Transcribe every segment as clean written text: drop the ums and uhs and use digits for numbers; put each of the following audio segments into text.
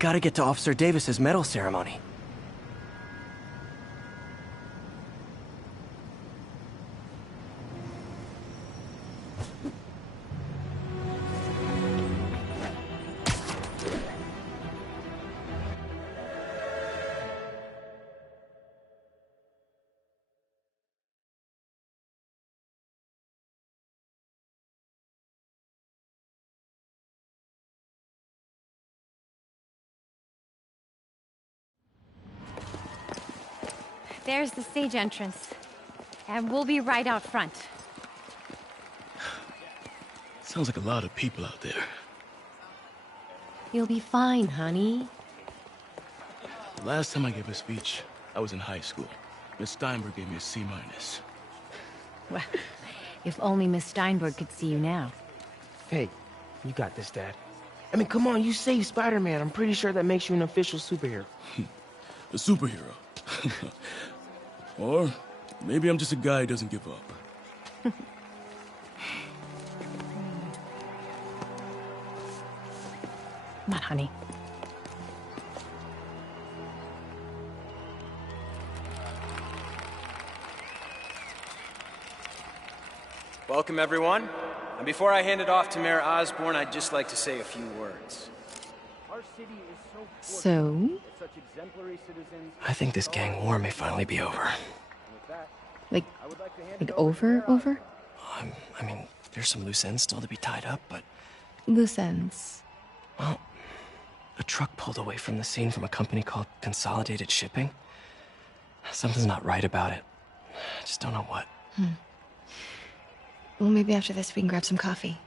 Gotta get to Officer Davis's medal ceremony. There's the stage entrance. And we'll be right out front. Sounds like a lot of people out there. You'll be fine, honey. The last time I gave a speech, I was in high school. Miss Steinberg gave me a C-. Well, if only Miss Steinberg could see you now. Hey, you got this, Dad. I mean, come on, you saved Spider-Man. I'm pretty sure that makes you an official superhero. A superhero. Or maybe I'm just a guy who doesn't give up. Come on, honey. Welcome, everyone. And before I hand it off to Mayor Osborn, I'd just like to say a few words. So? I think this gang war may finally be over. Like over? I mean, there's some loose ends still to be tied up, but... Loose ends. Well, a truck pulled away from the scene from a company called Consolidated Shipping. Something's not right about it. I just don't know what. Well, maybe after this we can grab some coffee.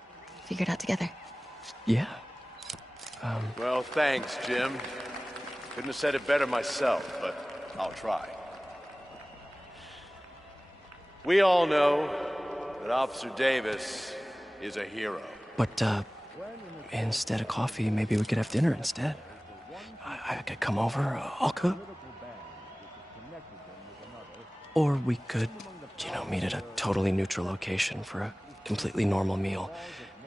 Figure it out together. Yeah. Well, thanks, Jim. Couldn't have said it better myself, but I'll try. We all know that Officer Davis is a hero. But, instead of coffee, maybe we could have dinner instead. I could come over, I'll cook. Or we could, meet at a totally neutral location for a completely normal meal,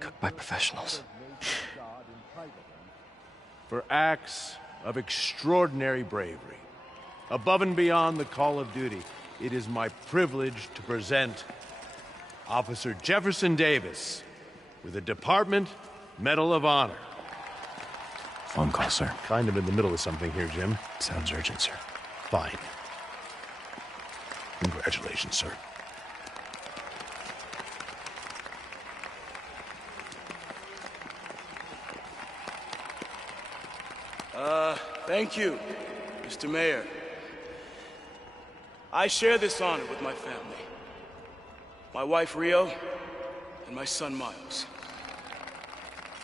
cooked by professionals. For acts of extraordinary bravery, above and beyond the call of duty, it is my privilege to present Officer Jefferson Davis with the Department Medal of Honor. Phone call, sir. Kind of in the middle of something here, Jim. Sounds urgent, sir. Fine. Congratulations, sir. Thank you, Mr. Mayor. I share this honor with my family. My wife, Rio, and my son, Miles.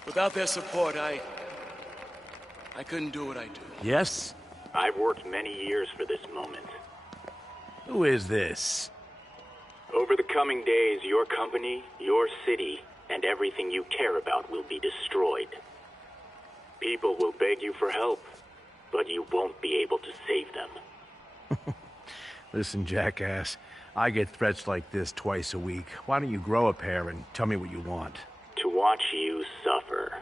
Without their support, I couldn't do what I do. Yes? I've worked many years for this moment. Who is this? Over the coming days, your company, your city, and everything you care about will be destroyed. People will beg you for help, but you won't be able to save them. Listen, jackass, I get threats like this twice a week. Why don't you grow a pair and tell me what you want? To watch you suffer.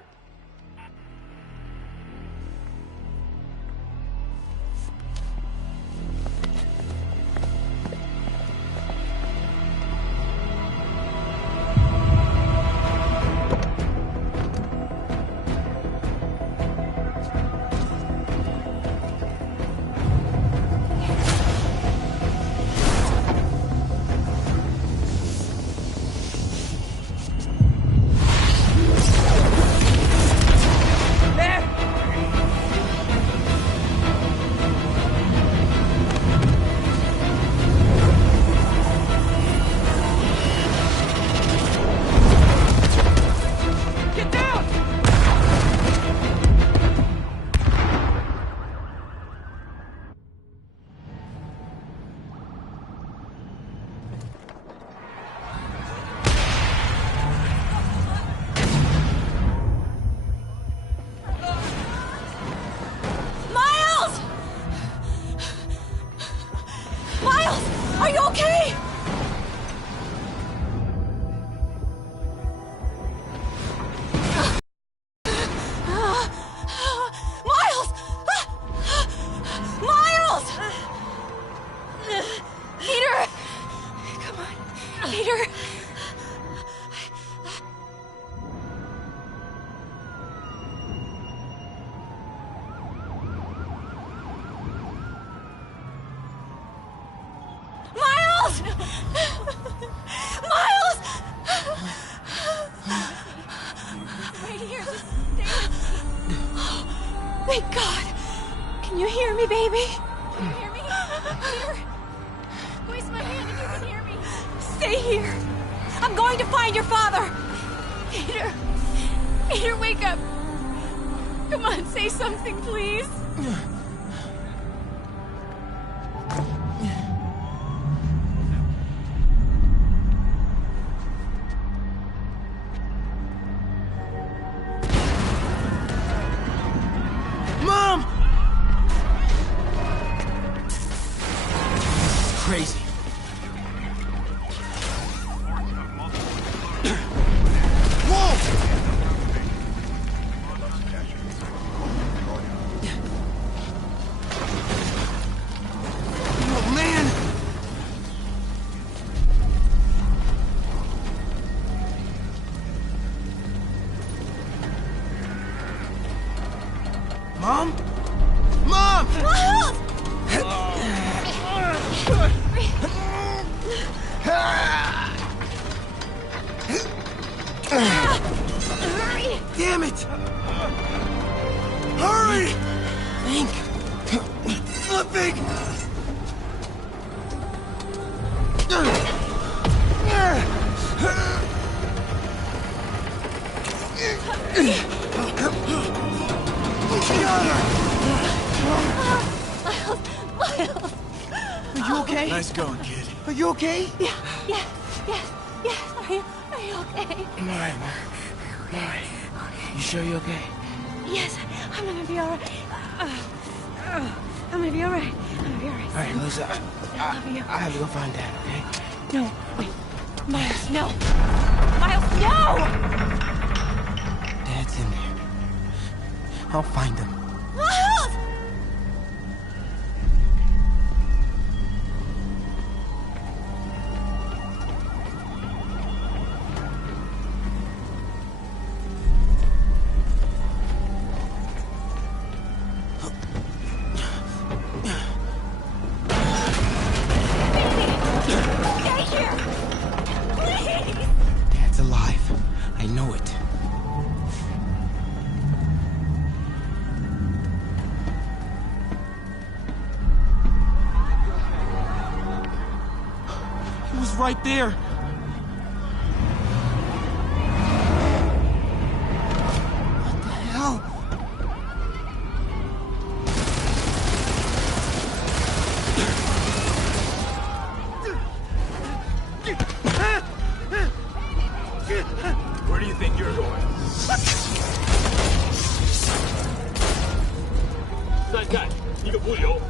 Peter! Miles! Miles! Right here, just stay. Thank God! Can you hear me, baby? Can you hear me? Peter? Squeeze my hand if you can hear me. Stay here. I'm going to find your father. Peter. Peter, wake up. Come on, say something, please. Mom! Crazy. Whoa! Oh, man! Mom? Mom! Miles! Hurry! Damn it! Hurry! Think. Flipping! Miles! Are you okay? Nice going, kid. Are you okay? Yeah. Are you okay? I'm alright, Mom. I'm alright. You sure you're okay? Yes, I'm gonna be alright. I'm gonna be alright. I'm gonna be alright. Alright, Lisa. I love you. I have to go find Dad, okay? No, wait. Miles, no! Miles, no! Dad's in there. I'll find him. Miles! Stay here! Please! Dad's alive. I know it. He was right there. What the hell? Where do you think you're going? 三战，一个不留。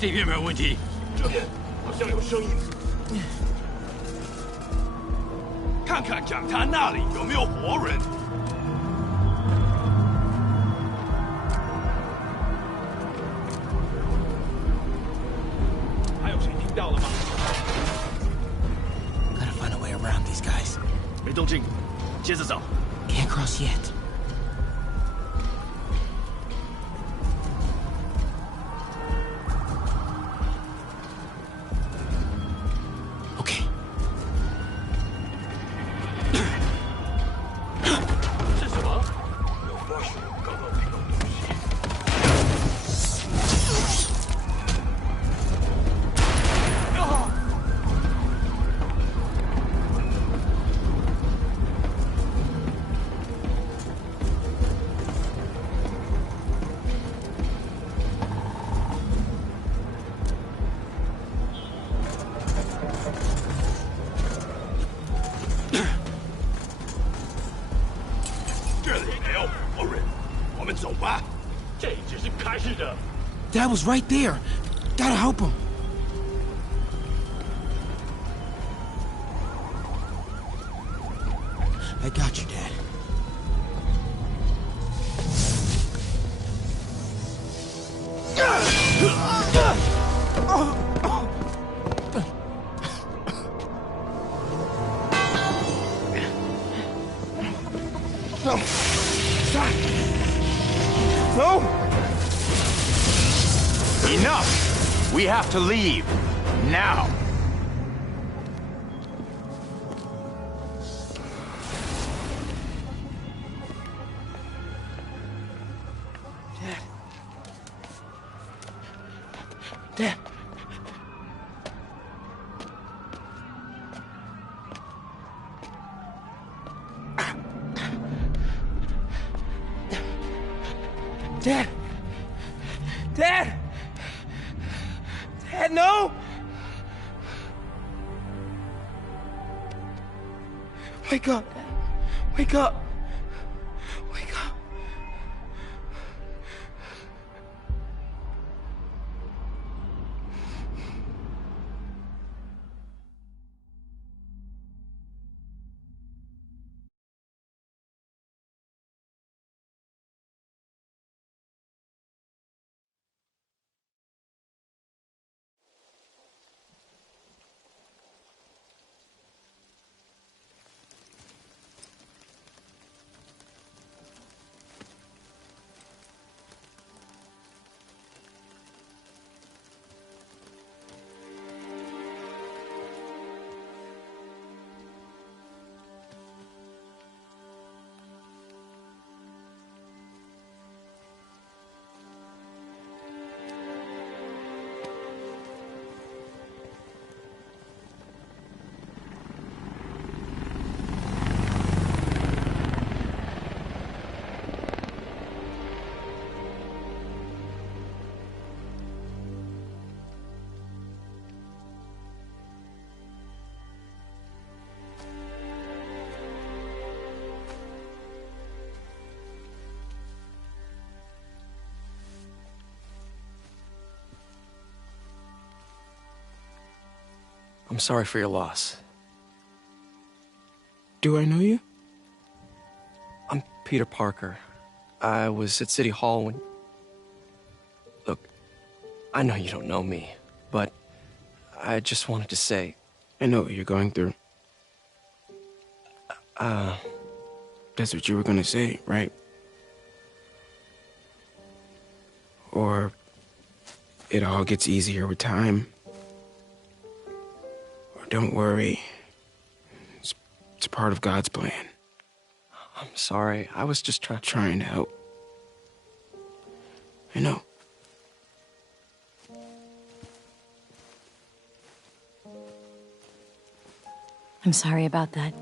这边没有问题，这边好像有声音。看看讲坛那里有没有活人。还有谁听到了吗？ Gotta find a way around these guys. 没动静，接着找。 Can't cross yet. Okay. 是什么？有或许刚刚听到东西。这里没有活人，我们走吧。这只是开始的。 Dad was right there. Gotta help him. I got you, Dad. No. Stop. No. Enough! We have to leave. Now. Dad. Dad! Dad! Dad, no! Wake up, Dad. Wake up. Wake up. I'm sorry for your loss. Do I know you? I'm Peter Parker. I was at City Hall when... Look, I know you don't know me, but I just wanted to say... I know what you're going through. That's what you were gonna say, right? Or it all gets easier with time. Or don't worry. It's part of God's plan. I'm sorry. I was just trying to help. I know. I'm sorry about that.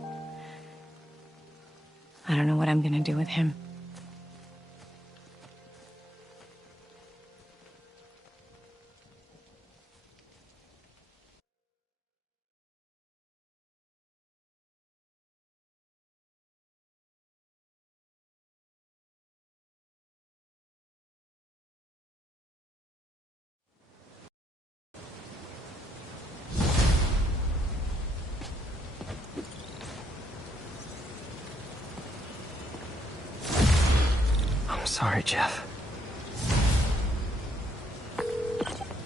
I don't know what I'm gonna do with him. Sorry, Jeff.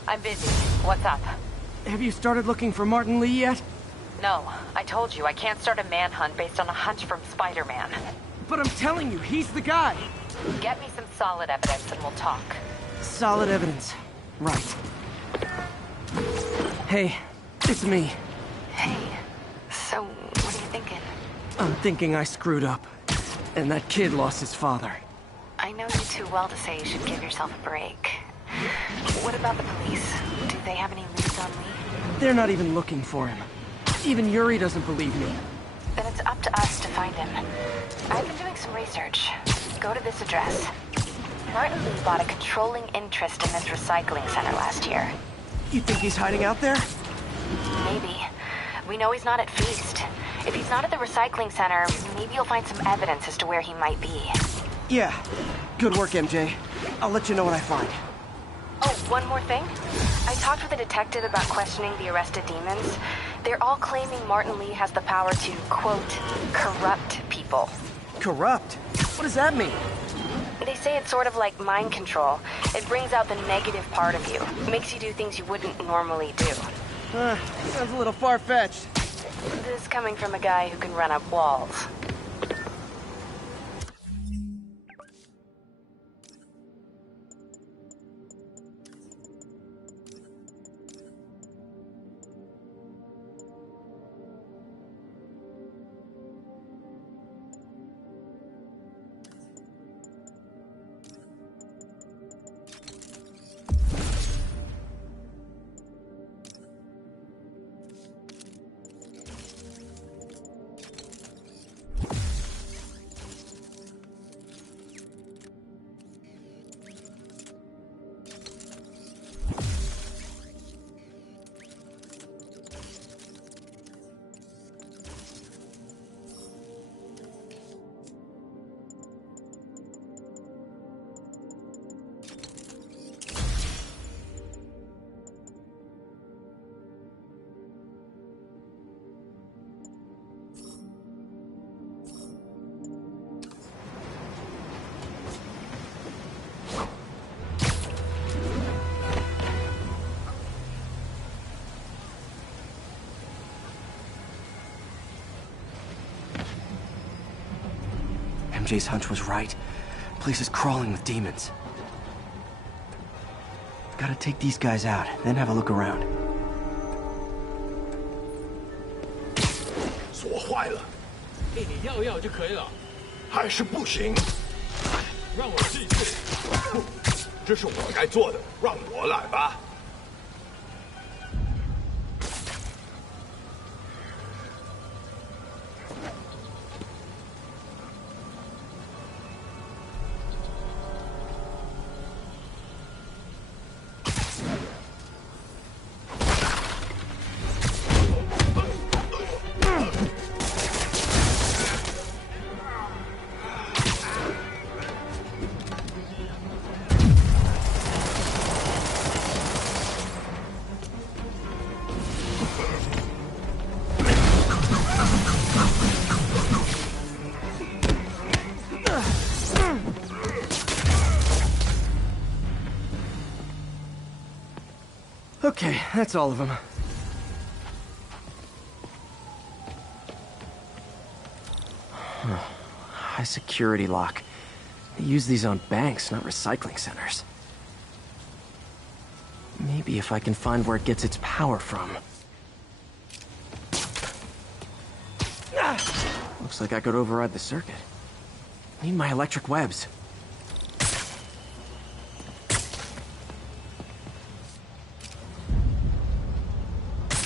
I'm busy. What's up? Have you started looking for Martin Lee yet? No. I told you, I can't start a manhunt based on a hunch from Spider-Man. But I'm telling you, he's the guy. Get me some solid evidence and we'll talk. Solid evidence. Right. Hey, it's me. Hey. So, what are you thinking? I'm thinking I screwed up. And that kid lost his father. I know you too well to say you should give yourself a break. What about the police? Do they have any leads on Lee? They're not even looking for him. Even Yuri doesn't believe me. Then it's up to us to find him. I've been doing some research. Go to this address. Martin Lee bought a controlling interest in this recycling center last year. You think he's hiding out there? Maybe. We know he's not at Feast. If he's not at the recycling center, maybe you'll find some evidence as to where he might be. Yeah. Good work, MJ. I'll let you know what I find. Oh, one more thing. I talked with a detective about questioning the arrested demons. They're all claiming Martin Lee has the power to, quote, corrupt people. Corrupt? What does that mean? They say it's sort of like mind control. It brings out the negative part of you. Makes you do things you wouldn't normally do. Sounds a little far-fetched. This coming from a guy who can run up walls. MJ's hunch was right. Place is crawling with demons. Gotta take these guys out, then have a look around. 锁坏了。给你药药就可以了。还是不行。让我继续。这是我该做的，让我来吧。 Okay, that's all of them. High security lock. They use these on banks, not recycling centers. Maybe if I can find where it gets its power from. Looks like I could override the circuit. Need my electric webs.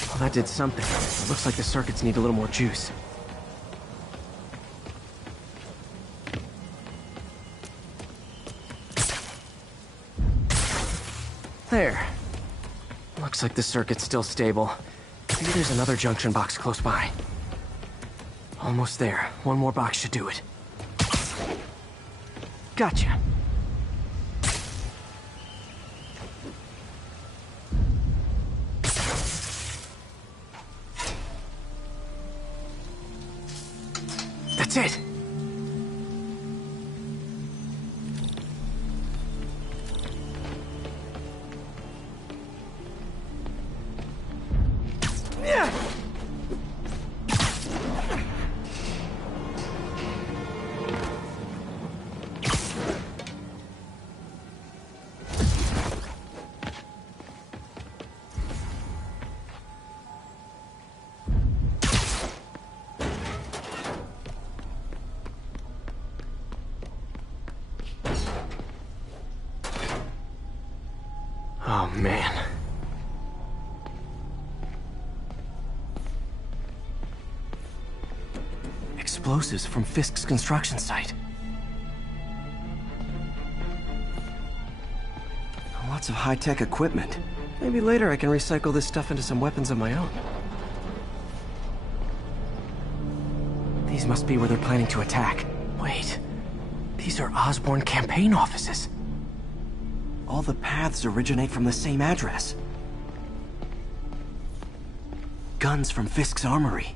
Well, that did something. It looks like the circuits need a little more juice. There. Looks like the circuit's still stable. Maybe there's another junction box close by. Almost there. One more box should do it. Gotcha. That's it! Oh, man. Explosives from Fisk's construction site. Lots of high-tech equipment. Maybe later I can recycle this stuff into some weapons of my own. These must be where they're planning to attack. Wait. These are Osborn campaign offices. All the paths originate from the same address. guns from Fisk's armory.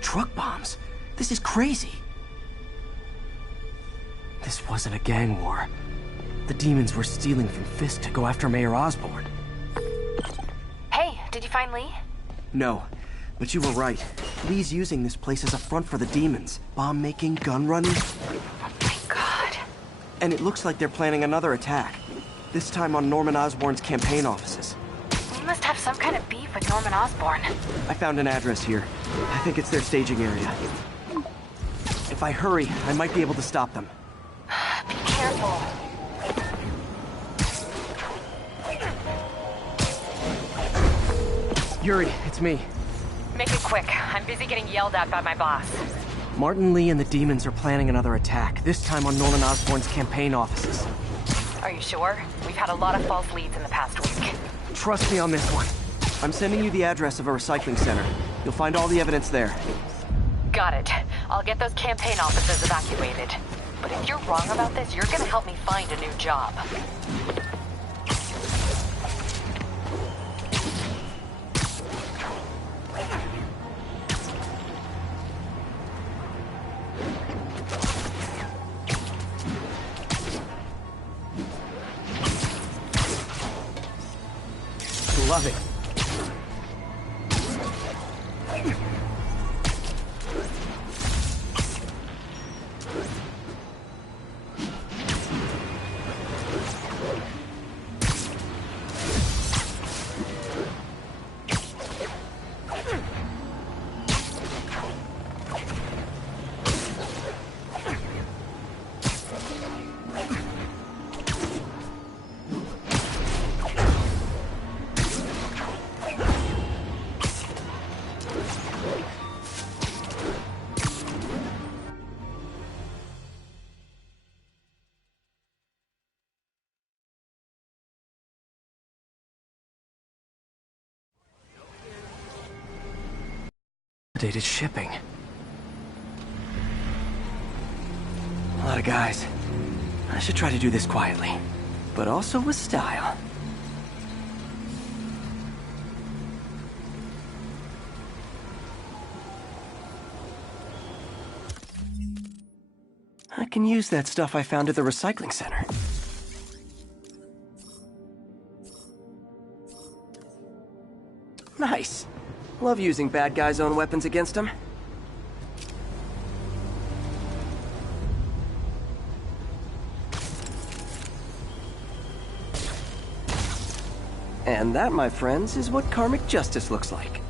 Truck bombs? This is crazy. This wasn't a gang war. The demons were stealing from Fisk to go after Mayor Osborn. Hey, did you find Lee? No, but you were right. Lee's using this place as a front for the demons. Bomb-making, gun-running. Oh my god. And it looks like they're planning another attack. This time on Norman Osborn's campaign offices. We must have some kind of beef with Norman Osborn. I found an address here. I think it's their staging area. If I hurry, I might be able to stop them. Be careful. Yuri, it's me. Make it quick. I'm busy getting yelled at by my boss. Martin Lee and the demons are planning another attack, this time on Norman Osborn's campaign offices. Are you sure? We've had a lot of false leads in the past week. Trust me on this one. I'm sending you the address of a recycling center. You'll find all the evidence there. Got it. I'll get those campaign offices evacuated. But if you're wrong about this, you're gonna help me find a new job. Love it. Dated shipping. A lot of guys. I should try to do this quietly, but also with style. I can use that stuff I found at the recycling center. Nice. Love using bad guys' own weapons against them. And that, my friends, is what karmic justice looks like.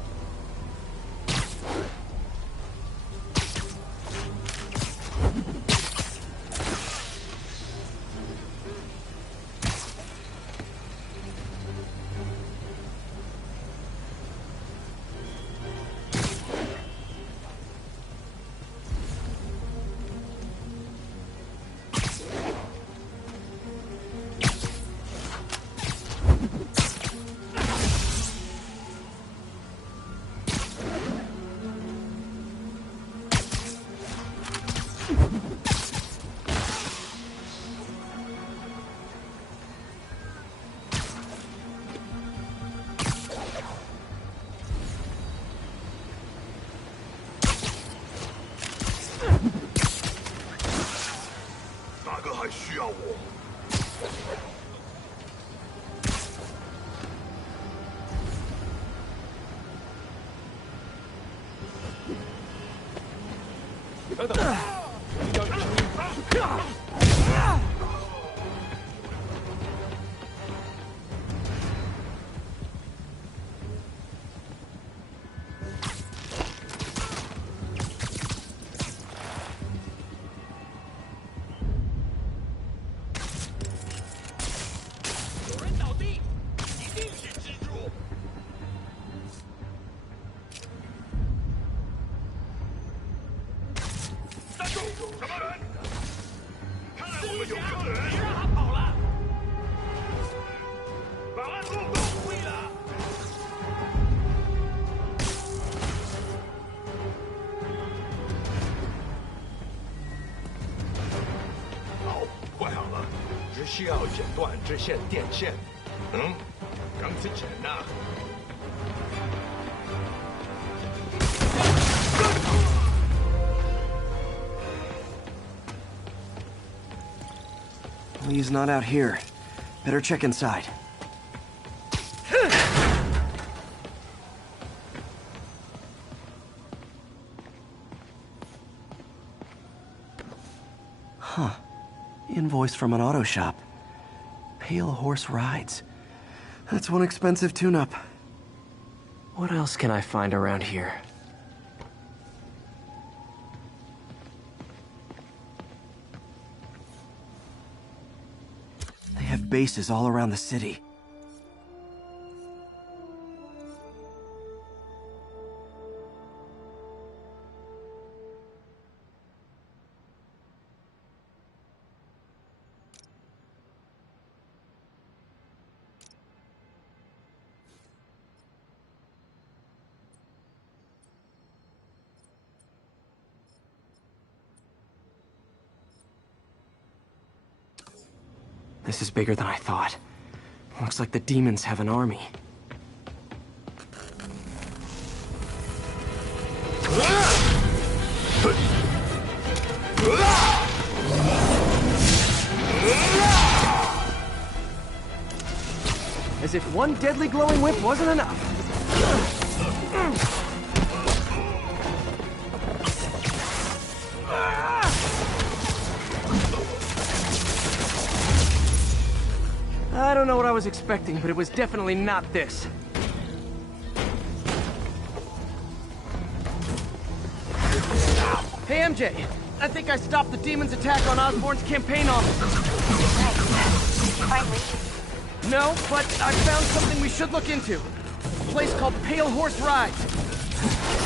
只需要剪断这线电线。钢丝钱呢？ Lee's not out here. Better check inside. Huh. Invoice from an auto shop. Pale Horse Rides. That's one expensive tune-up. What else can I find around here? They have bases all around the city. This is bigger than I thought. Looks like the demons have an army. As if one deadly glowing whip wasn't enough. I don't know what I was expecting, but it was definitely not this. Hey, MJ. I think I stopped the demon's attack on Osborn's campaign office. Finally. No, but I found something we should look into. A place called Pale Horse Rides.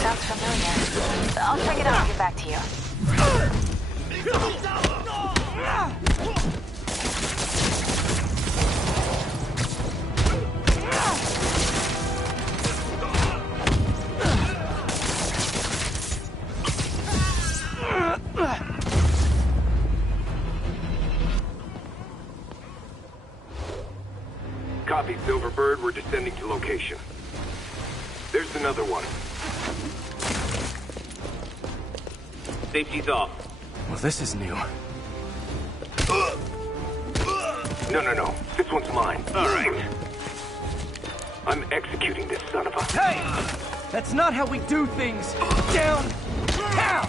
Sounds familiar. I'll check it out and get back to you. Copy, Silverbird. We're descending to location. There's another one. Safety's off. Well, this is new. No. This one's mine. All right. I'm executing this son of a... Hey! That's not how we do things! Down! Down!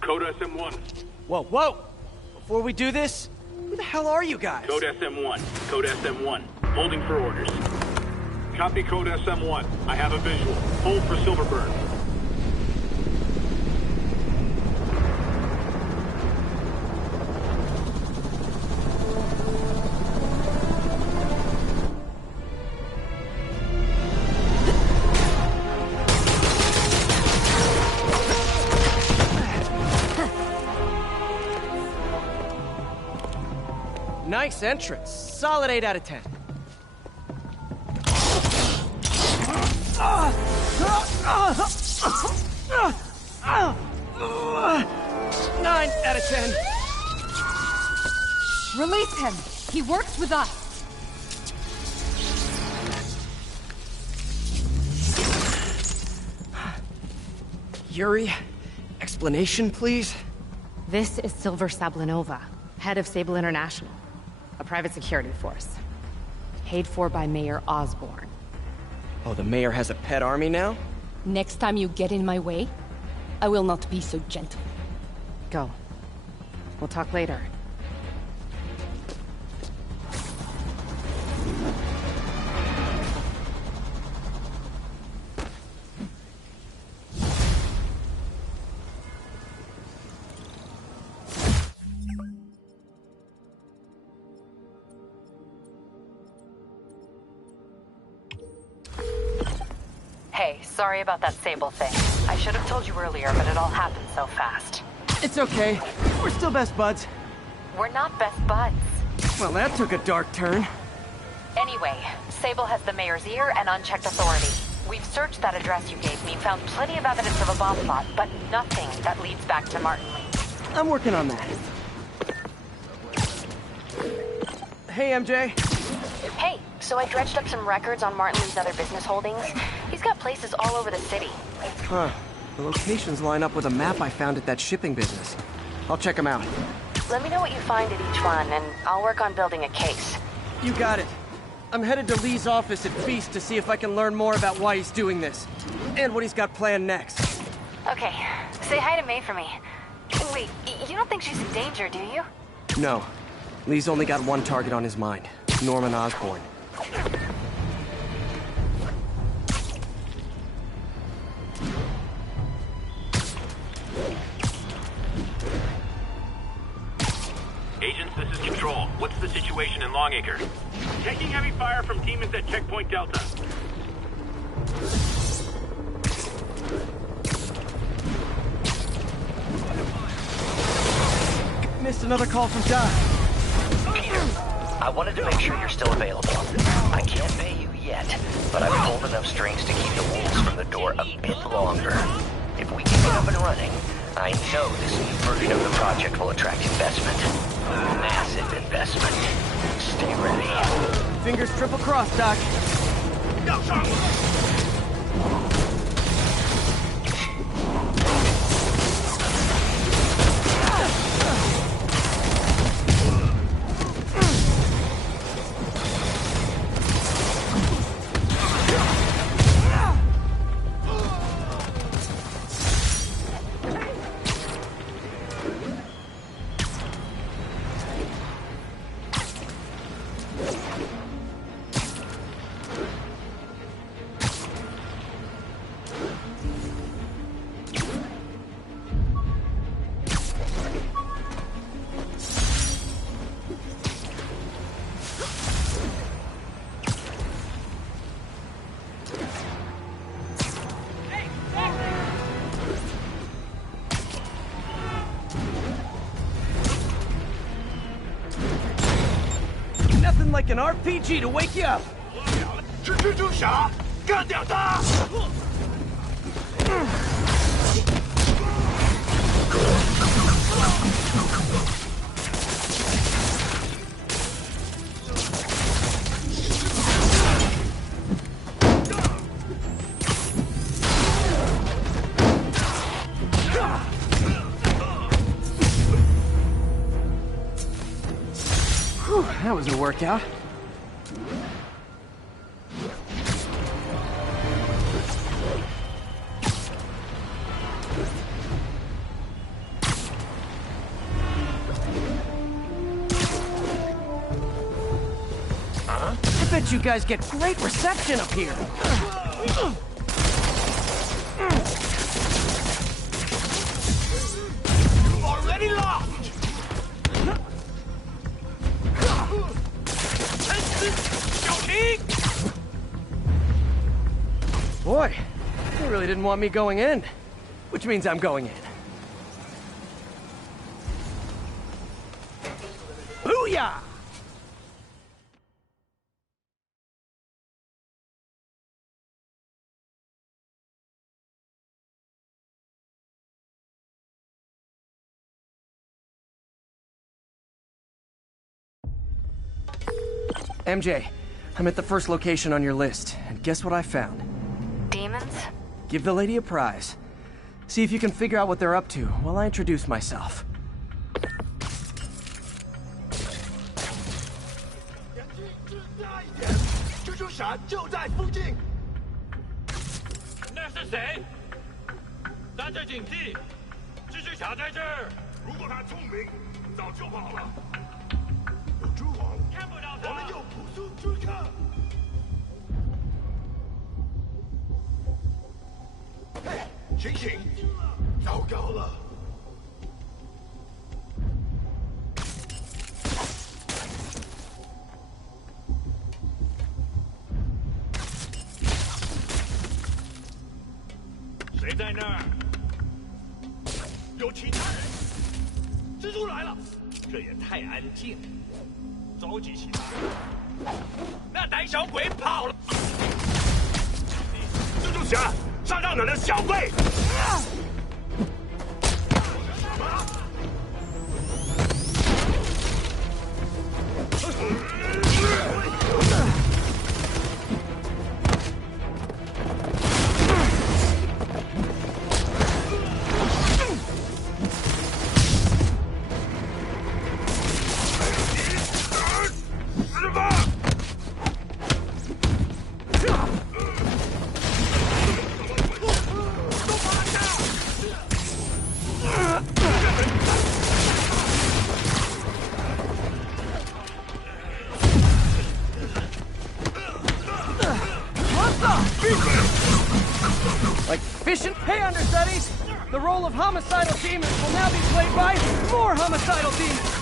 Code SM-1. Whoa! Before we do this, who the hell are you guys? Code SM-1. Code SM-1. Holding for orders. Copy Code SM-1. I have a visual. Hold for Silverbird. Nice entrance. Solid 8 out of 10. 9 out of 10. Release him. He works with us. Yuri, explanation, please? This is Silver Sablinova, head of Sable International, a private security force. Paid for by Mayor Osborn. Oh, the mayor has a pet army now? Next time you get in my way, I will not be so gentle. Go. We'll talk later. Hey, sorry about that Sable thing. I should have told you earlier, but it all happened so fast. It's okay. We're still best buds. We're not best buds. Well, that took a dark turn. Anyway, Sable has the mayor's ear and unchecked authority. We've searched that address you gave me, found plenty of evidence of a bomb plot, but nothing that leads back to Martin Lee. I'm working on that. Hey, MJ. Hey, so I dredged up some records on Martin Lee's other business holdings. He's got places all over the city. Huh. The locations line up with a map I found at that shipping business. I'll check them out. Let me know what you find at each one, and I'll work on building a case. You got it. I'm headed to Lee's office at Feast to see if I can learn more about why he's doing this. And what he's got planned next. Okay. Say hi to May for me. Wait, you don't think she's in danger, do you? No. Lee's only got one target on his mind. Norman Osborn. Agents, this is Control. What's the situation in Longacre? Taking heavy fire from demons at Checkpoint Delta. Missed another call from Doc. Peter, I wanted to make sure you're still available. I can't pay you yet, but I've pulled enough strings to keep the wolves from the door a bit longer. If we get it up and running, I know this new version of the project will attract investment. Massive investment. Stay ready. Fingers triple crossed, Doc. Like an RPG to wake you up. 是蜘蛛侠，干掉他！ That was a workout. I bet you guys get great reception up here. Already lost. Boy, they really didn't want me going in. Which means I'm going in. Booyah! MJ, I'm at the first location on your list, and guess what I found? Demons? Give the lady a prize. See if you can figure out what they're up to while I introduce myself. The role of homicidal demons will now be played by more homicidal demons!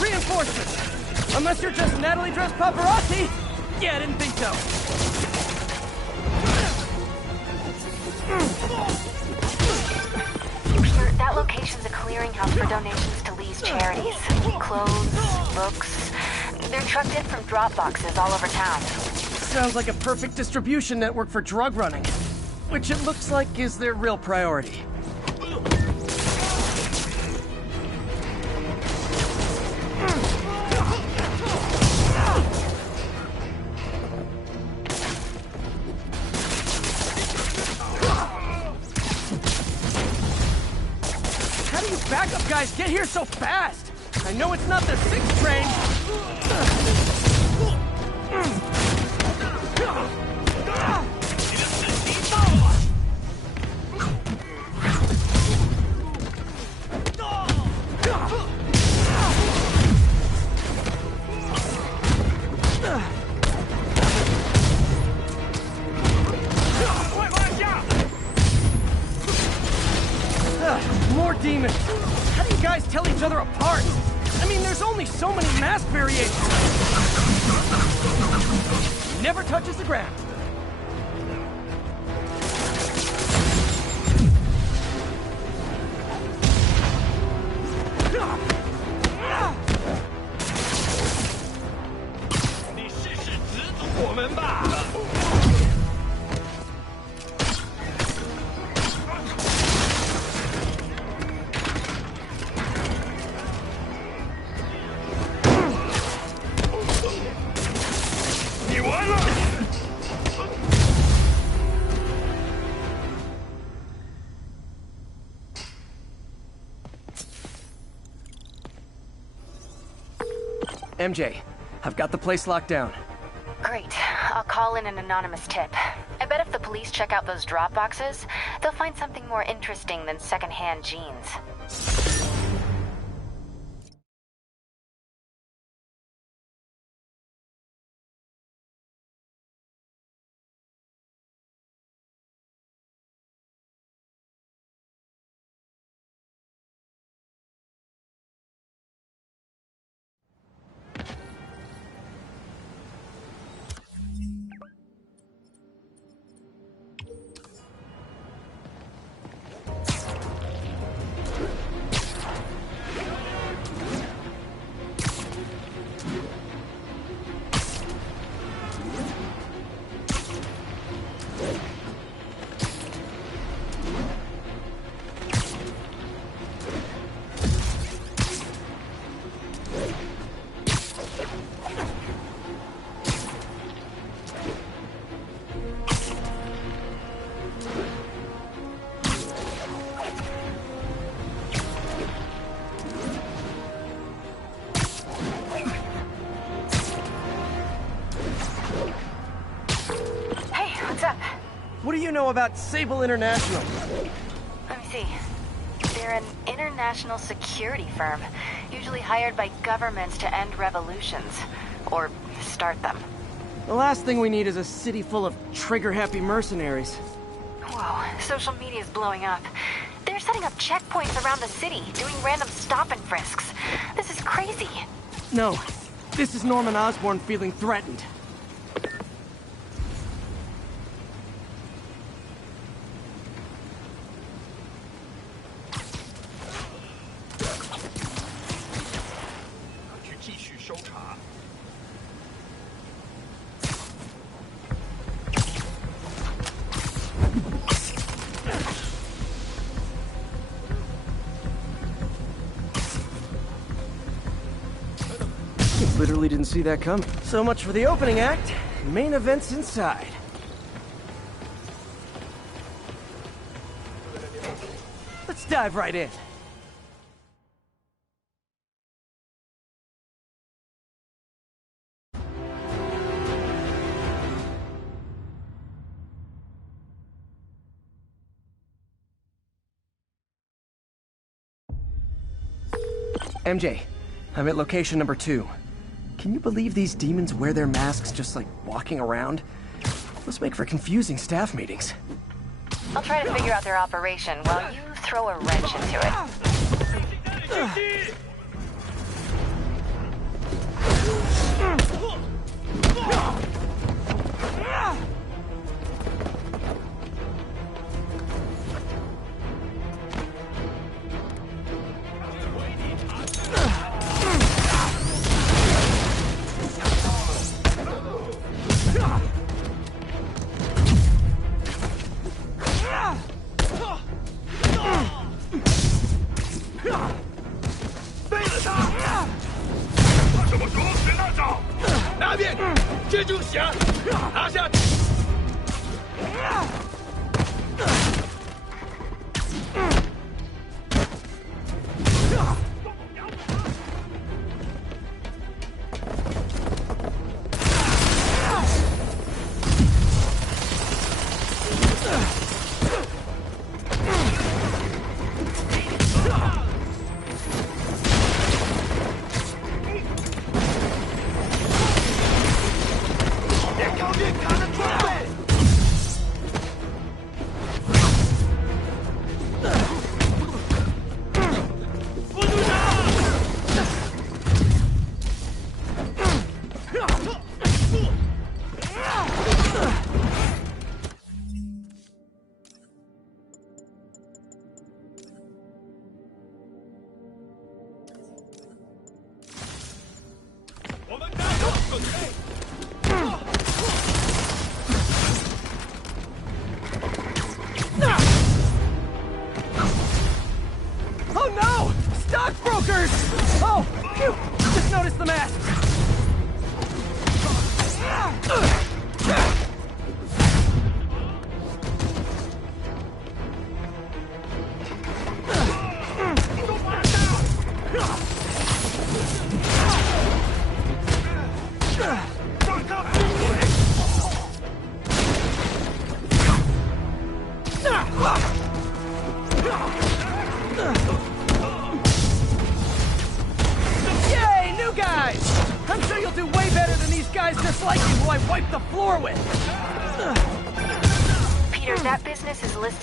Reinforcements! Unless you're just Natalie dressed paparazzi? Yeah, I didn't think so. That location's a clearinghouse for donations to Lee's charities. Clothes, books. They're trucked in from drop boxes all over town. Sounds like a perfect distribution network for drug running. Which it looks like is their real priority. How do you backup guys get here so fast? I know it's not the 6th train. More demons! How do you guys tell each other apart? I mean, there's only so many mask variations! Never touches the ground. MJ, I've got the place locked down. Great. I'll call in an anonymous tip. I bet if the police check out those drop boxes, they'll find something more interesting than secondhand jeans. What do you know about Sable International? Let me see. They're an international security firm, usually hired by governments to end revolutions. Or start them. The last thing we need is a city full of trigger-happy mercenaries. Whoa, social media's blowing up. They're setting up checkpoints around the city, doing random stop and frisks. This is crazy. No, this is Norman Osborn feeling threatened. Literally didn't see that coming. So much for the opening act. Main event's inside. dive right in. MJ, I'm at location number 2. Can you believe these demons wear their masks just like walking around? Must make for confusing staff meetings. I'll try to figure out their operation while you throw a wrench into it.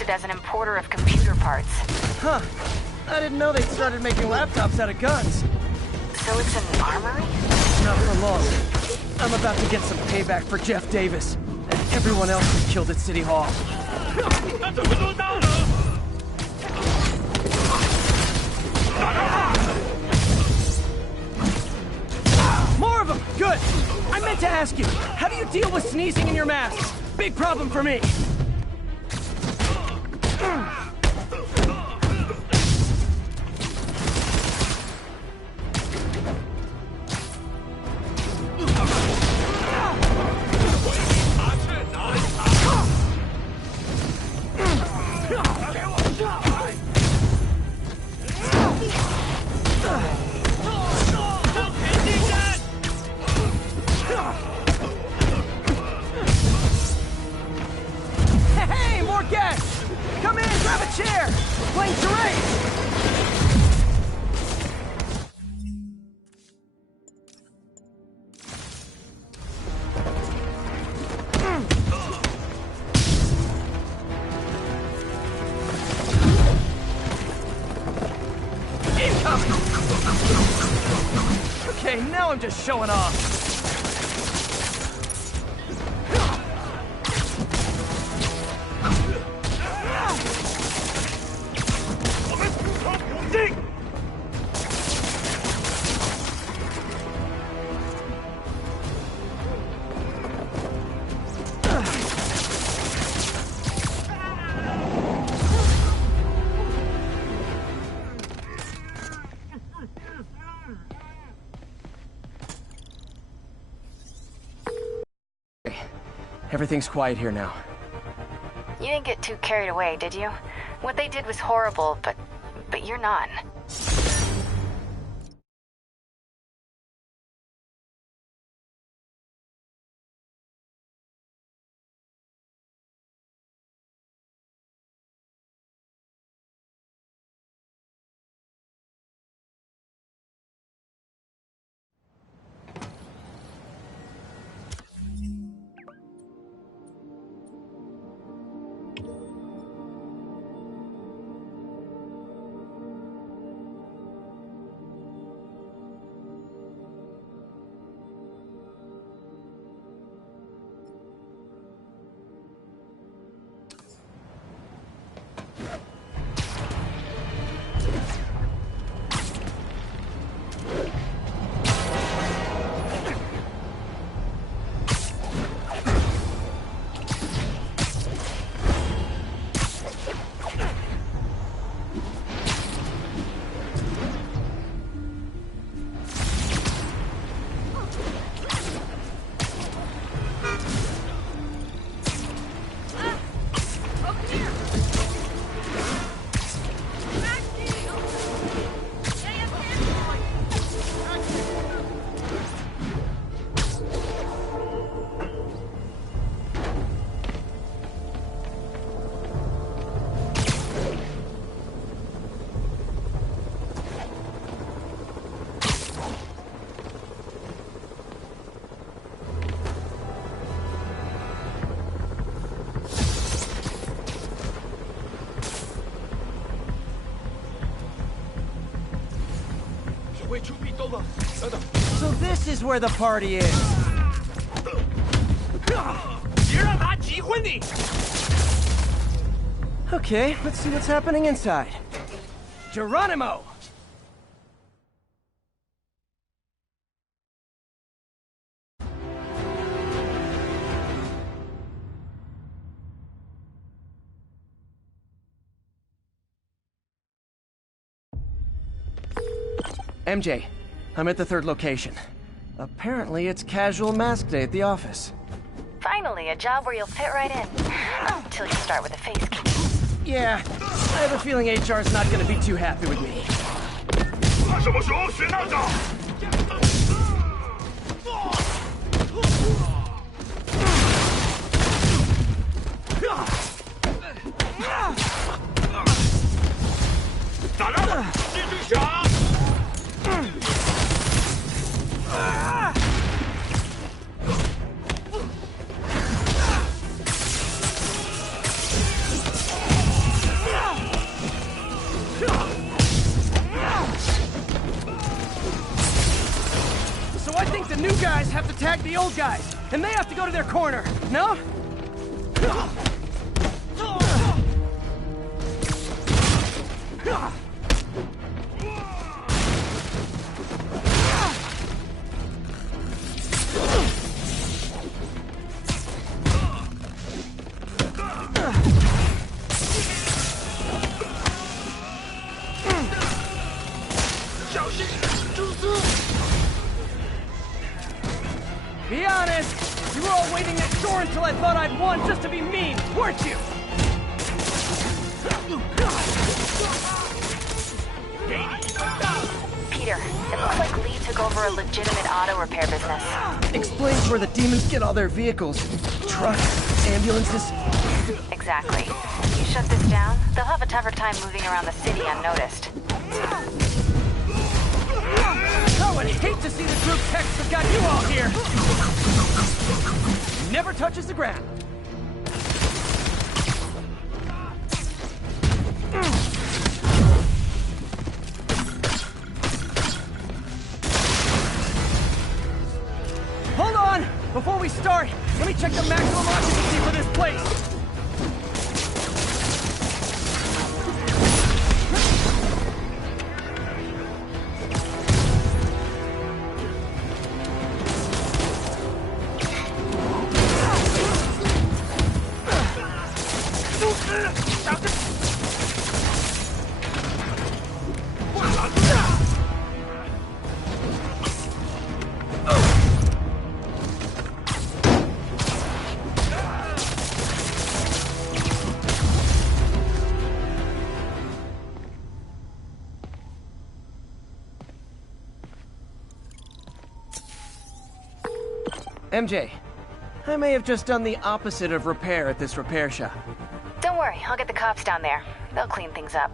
As an importer of computer parts. Huh. I didn't know they started making laptops out of guns. So it's an armory? Not for long. I'm about to get some payback for Jeff Davis and everyone else who killed at City Hall. More of them! Good! I meant to ask you, how do you deal with sneezing in your masks? Big problem for me. Okay, now I'm just showing off. Everything's quiet here now. You didn't get too carried away, did you? What they did was horrible, but but you're not. So this is where the party is. Okay, let's see what's happening inside. Geronimo! MJ, I'm at the third location. Apparently it's casual mask day at the office. Finally, a job where you'll fit right in. Until you start with a face case. Yeah, I have a feeling HR's not gonna be too happy with me. So I think the new guys have to tag the old guys, and they have to go to their corner, no? Be honest, you were all waiting next door until I thought I'd won just to be mean, weren't you? Peter, it looks like Lee took over a legitimate auto repair business. Explains where the demons get all their vehicles. Trucks, ambulances. Exactly. You shut this down, they'll have a tougher time moving around the city unnoticed. I would hate to see the group text that got you all here! Never touches the ground. Hold on! Before we start, let me check the maximum occupancy for this place! MJ, I may have just done the opposite of repair at this repair shop. Don't worry, I'll get the cops down there. They'll clean things up.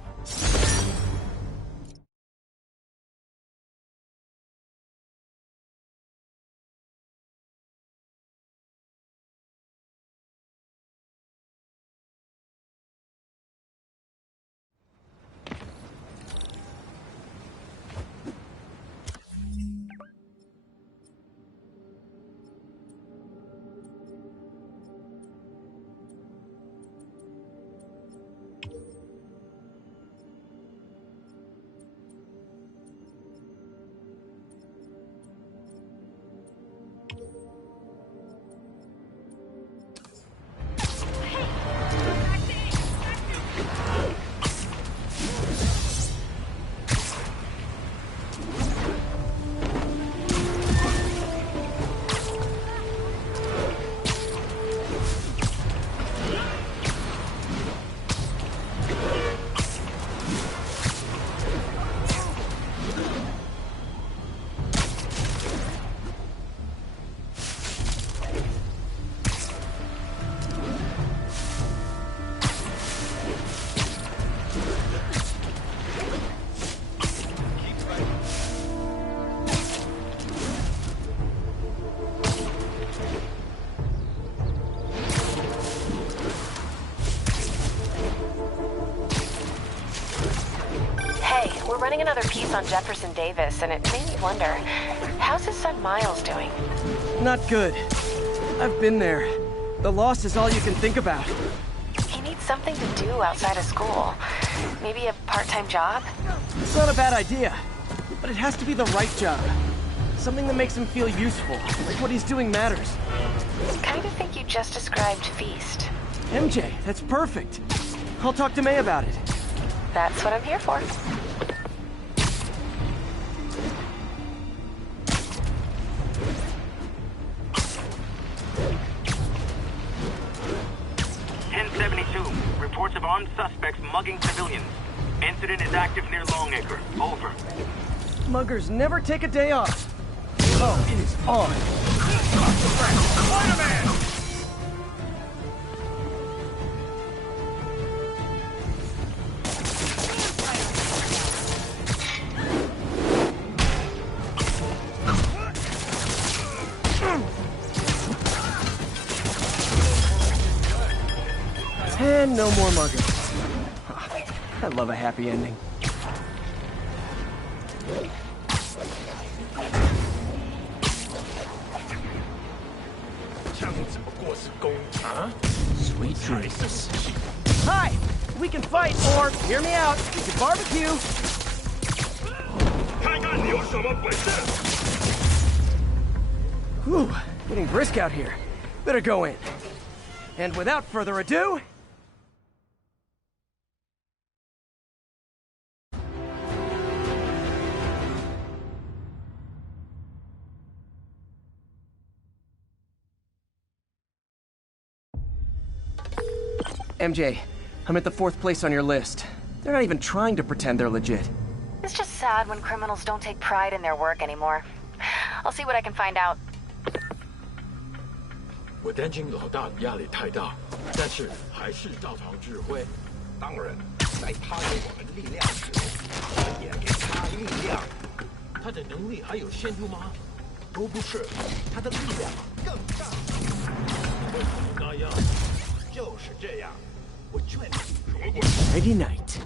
We're running another piece on Jefferson Davis, and it made me wonder, how's his son Miles doing? Not good. I've been there. The loss is all you can think about. He needs something to do outside of school. Maybe a part-time job? It's not a bad idea, but it has to be the right job. Something that makes him feel useful, like what he's doing matters. Kind of think you just described Feast. MJ, that's perfect. I'll talk to May about it. That's what I'm here for. Reports of armed suspects mugging civilians. Incident is active near Longacre. Over. Muggers never take a day off. Oh, it is on. Spider-Man! And no more muggers. I love a happy ending. Sweet dreams. Hi! We can fight, or, hear me out, we can barbecue! Whew, getting brisk out here. Better go in. And without further ado... MJ, I'm at the 4th place on your list. They're not even trying to pretend they're legit. It's just sad when criminals don't take pride in their work anymore. I'll see what I can find out. 我担心老大压力太大，但是还是照常指挥。当然，在他给我们力量时，我也给他力量。他的能力还有限度吗？都不是，他的力量更大。为什么那样？就是这样。我劝你说过。Friday night.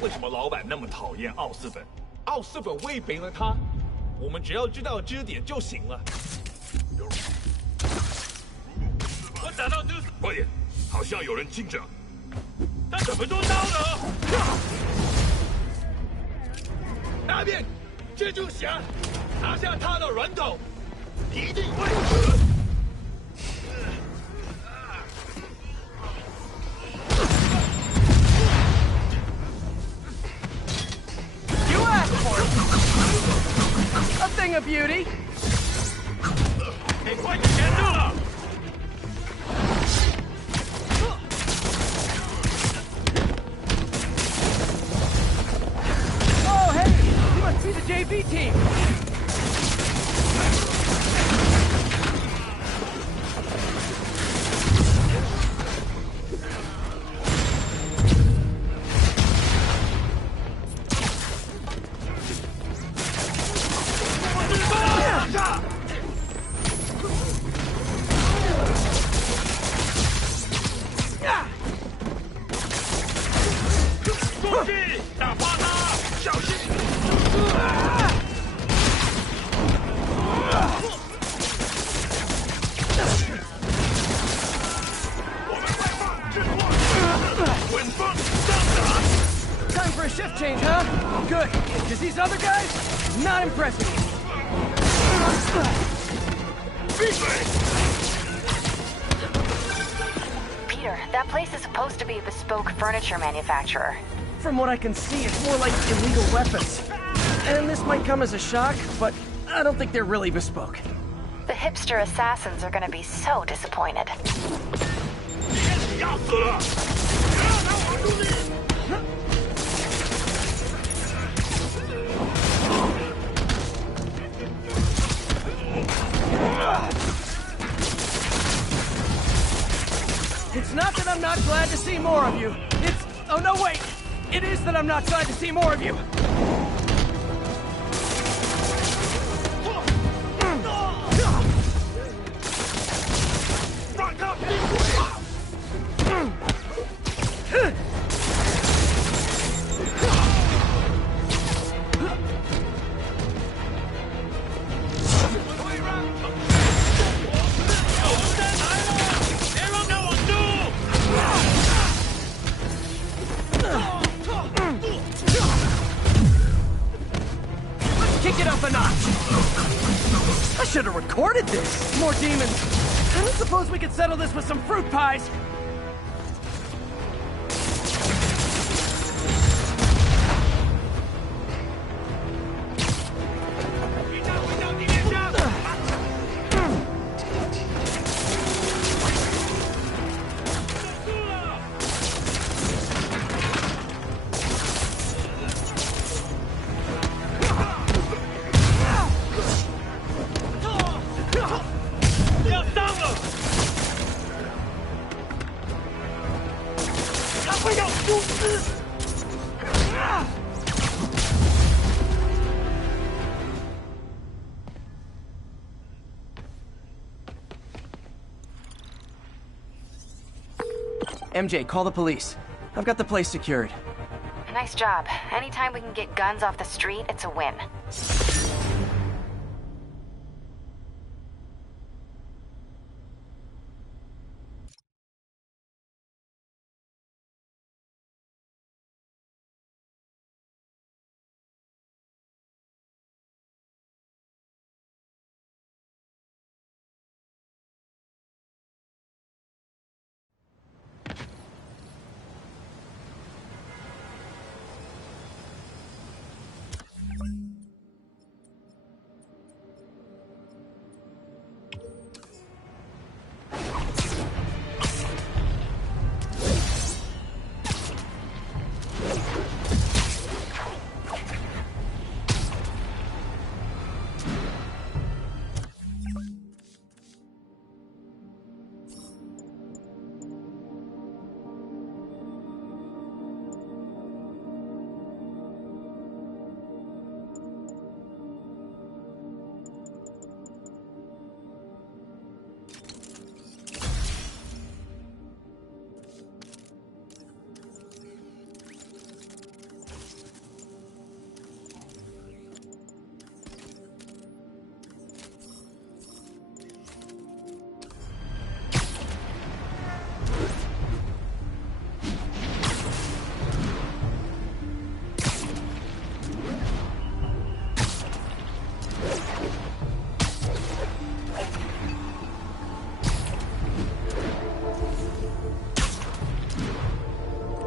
为什么老板那么讨厌奥斯本？奥斯本威胁了他，我们只要知道支点就行了。我找到快点，好像有人盯着。他怎么做到的？那边，蜘蛛侠，拿下他的人头，一定会死。A thing of beauty. 给快点粘住了！ Oh, hey! You 进！打发他！小心！我们外放智慧，稳放上打。Time for a shift change, huh? Good, because these other guys, not impressing me. Peter, that place is supposed to be a bespoke furniture manufacturer. From what I can see, it's more like illegal weapons. And this might come as a shock, but I don't think they're really bespoke. The hipster assassins are gonna be so disappointed. 要死了！别让他玩住你！ It's not that I'm not glad to see more of you. It's... Oh, no, wait. It is that I'm not glad to see more of you. Kick it up a notch. I should have recorded this. More demons. I don't suppose we could settle this with some fruit pies. MJ, call the police. I've got the place secured. Nice job. Anytime we can get guns off the street, it's a win.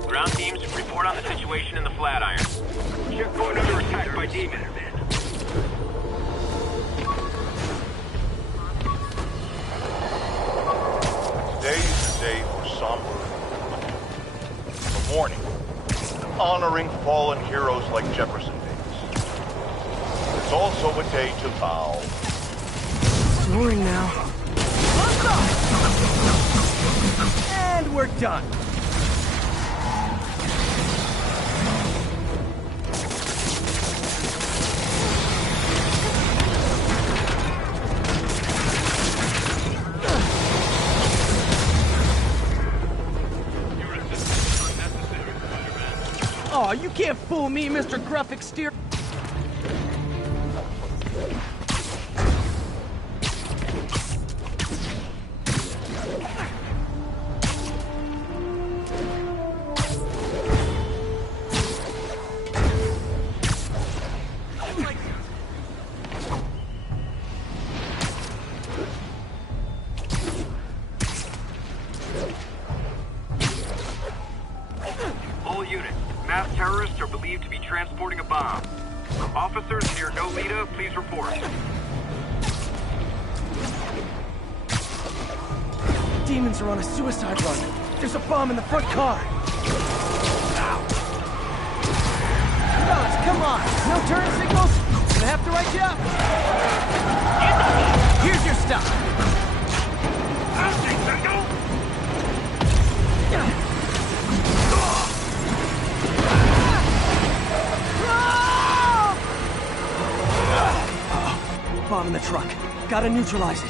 Ground teams, report on the situation in the Flatiron. Checkpoint under attack by demons. Today is a day for somber, a mourning, honoring fallen heroes like Jefferson Davis. It's also a day to bow. Snoring now. And we're done. Oh, you can't fool me, Mr. Gruff Exterior. Transporting a bomb. Officers near Nolita, please report. Demons are on a suicide run. There's a bomb in the front car. Fellas, come on. No turn signals? Gonna have to write you up. Here's your stuff. Bomb in the truck. Gotta neutralize it.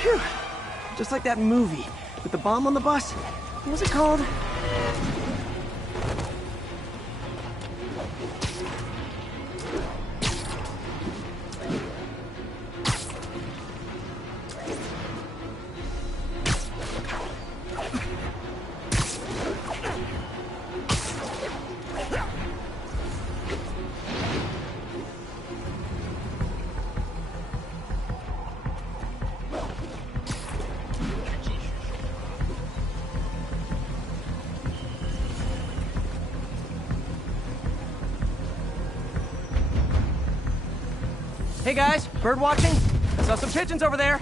Phew. Just like that movie with the bomb on the bus. What was it called? Hey guys, bird watching? I saw some pigeons over there.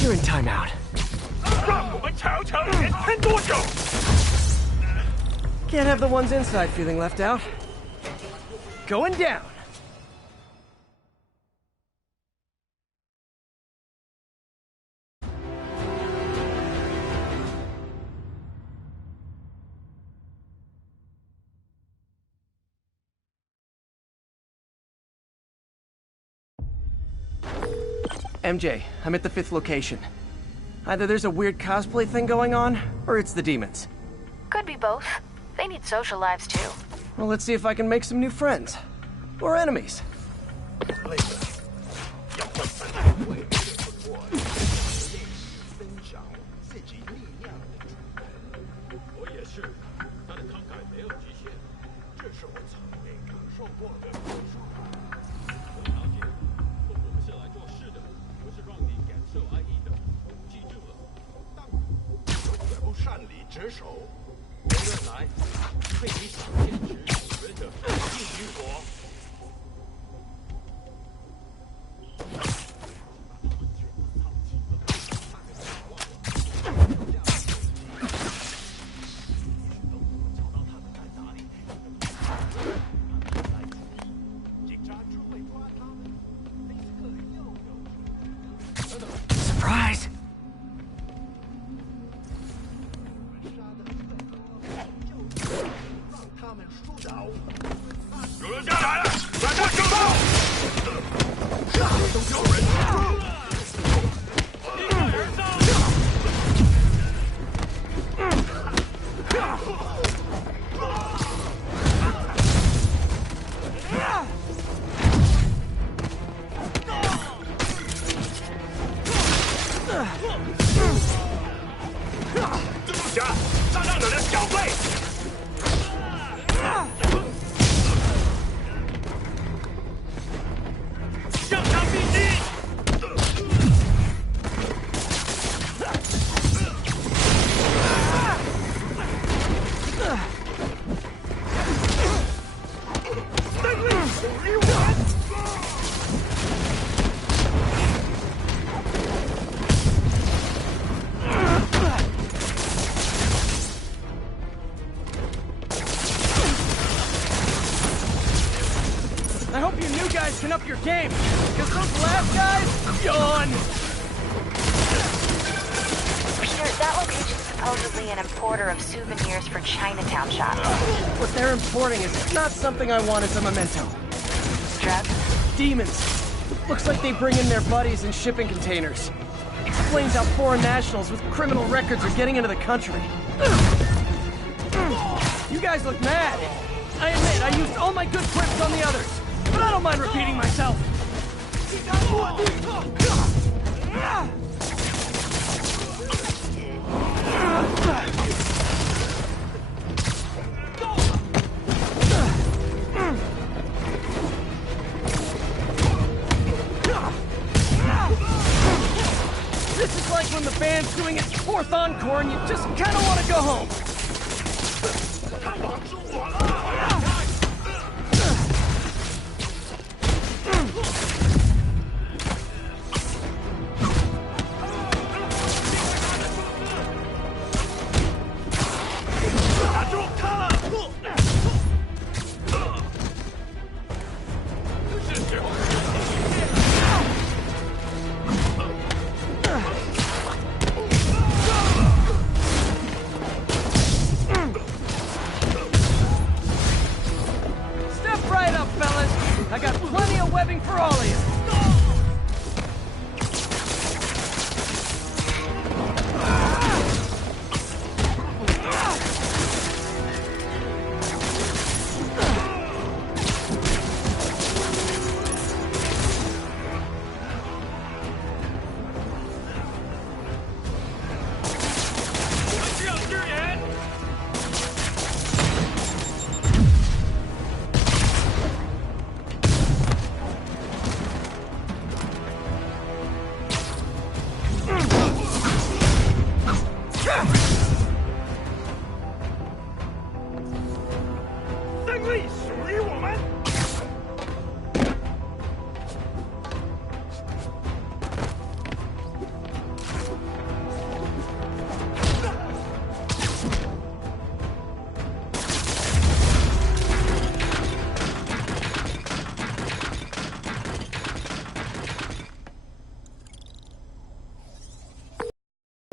You're in timeout. Can't have the ones inside feeling left out. Going down. MJ, I'm at the 5th location. Either there's a weird cosplay thing going on, or it's the demons. Could be both. They need social lives too. Well, let's see if I can make some new friends. Or enemies. Surprise! I hope you new guys can up your game, because those last guys, yawn. That location's supposedly an importer of souvenirs for Chinatown shops. What they're importing is not something I want as a memento. Drugs? Demons. Looks like they bring in their buddies in shipping containers. Explains how foreign nationals with criminal records are getting into the country. You guys look mad. I admit, I used all my good quips on the others, but I don't mind repeating myself. This is like when the band's doing its 4th encore and you just kind of want to go home.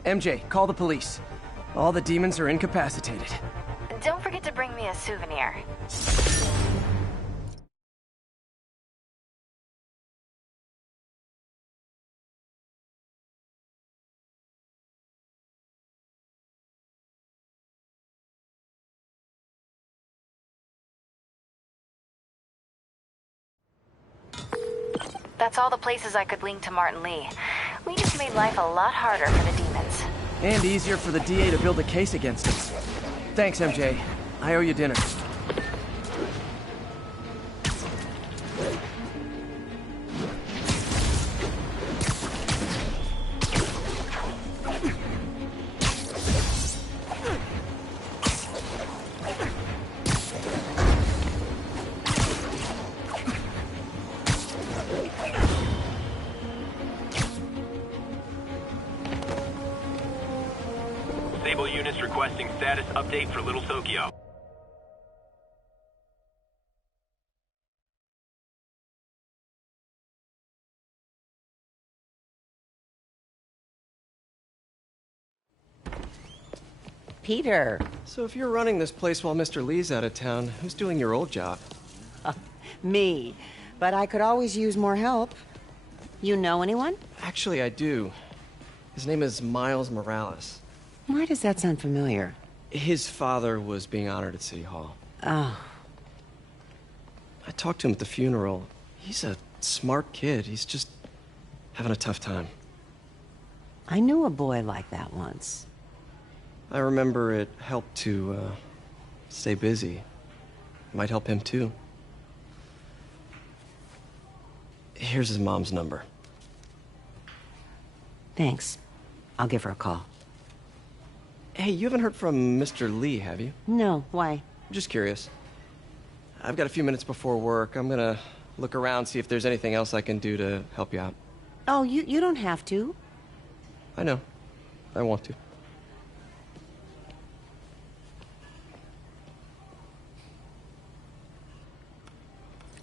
MJ, call the police. All the demons are incapacitated. Don't forget to bring me a souvenir. That's all the places I could link to Martin Lee. We just made life a lot harder for the demons. And easier for the DA to build a case against us. Thanks, MJ. I owe you dinner. Sable units requesting status update for Little Tokyo. Peter. So if you're running this place while Mr. Lee's out of town, who's doing your old job? Me. But I could always use more help. You know anyone? Actually, I do. His name is Miles Morales. Why does that sound familiar? His father was being honored at City Hall. Oh. I talked to him at the funeral. He's a smart kid. He's just having a tough time. I knew a boy like that once. I remember it helped to, stay busy. Might help him, too. Here's his mom's number. Thanks. I'll give her a call. Hey, you haven't heard from Mr. Lee, have you? No, why? Just curious. I've got a few minutes before work. I'm gonna look around, see if there's anything else I can do to help you out. Oh, you don't have to. I know. I want to.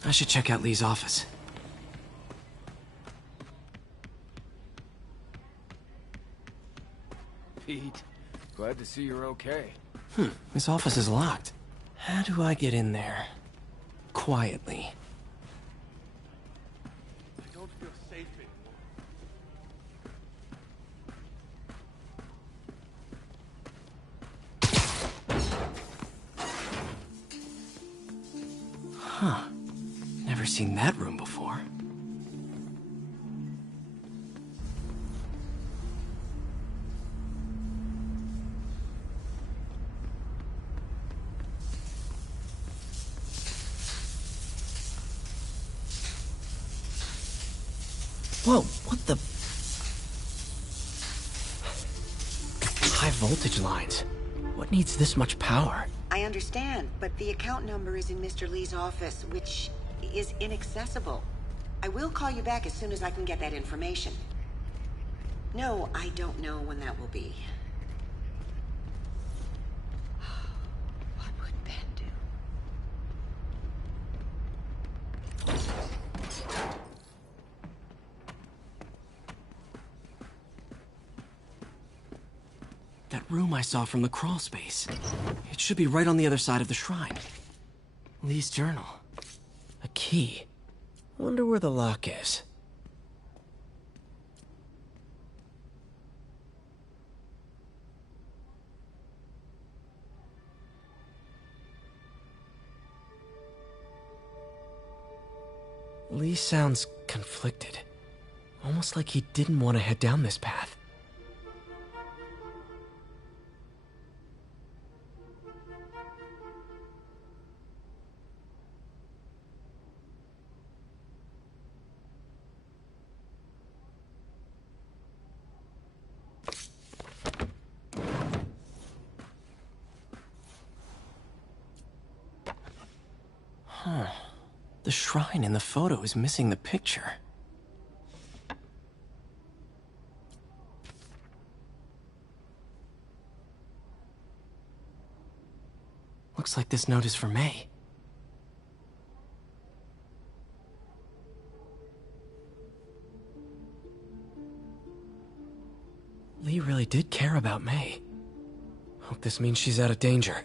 I should check out Lee's office. Pete. Glad to see you're okay. This office is locked. How do I get in there? Quietly. I don't feel safe anymore. Huh. Never seen that room before. Whoa, what the? High voltage lines. What needs this much power? I understand, but the account number is in Mr. Lee's office, which is inaccessible. I will call you back as soon as I can get that information. No, I don't know when that will be. What would Ben do? That room I saw from the crawl space. It should be right on the other side of the shrine. Lee's journal. A key. Wonder where the lock is. Lee sounds conflicted. Almost like he didn't want to head down this path. Huh. The shrine in the photo is missing the picture. Looks like this note is for May. Lee really did care about May. Hope this means she's out of danger.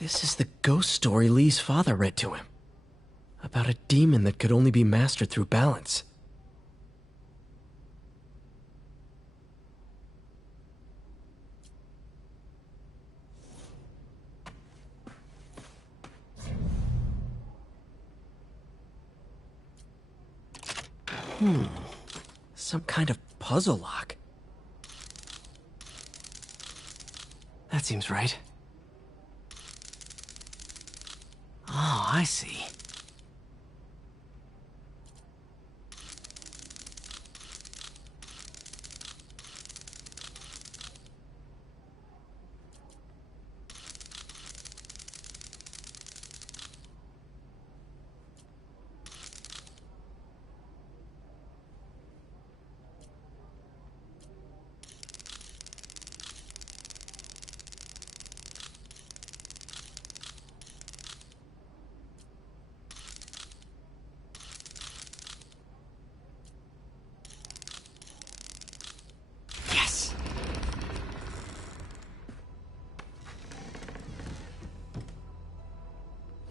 This is the ghost story Lee's father read to him. About a demon that could only be mastered through balance. Some kind of puzzle lock. That seems right. Oh, I see.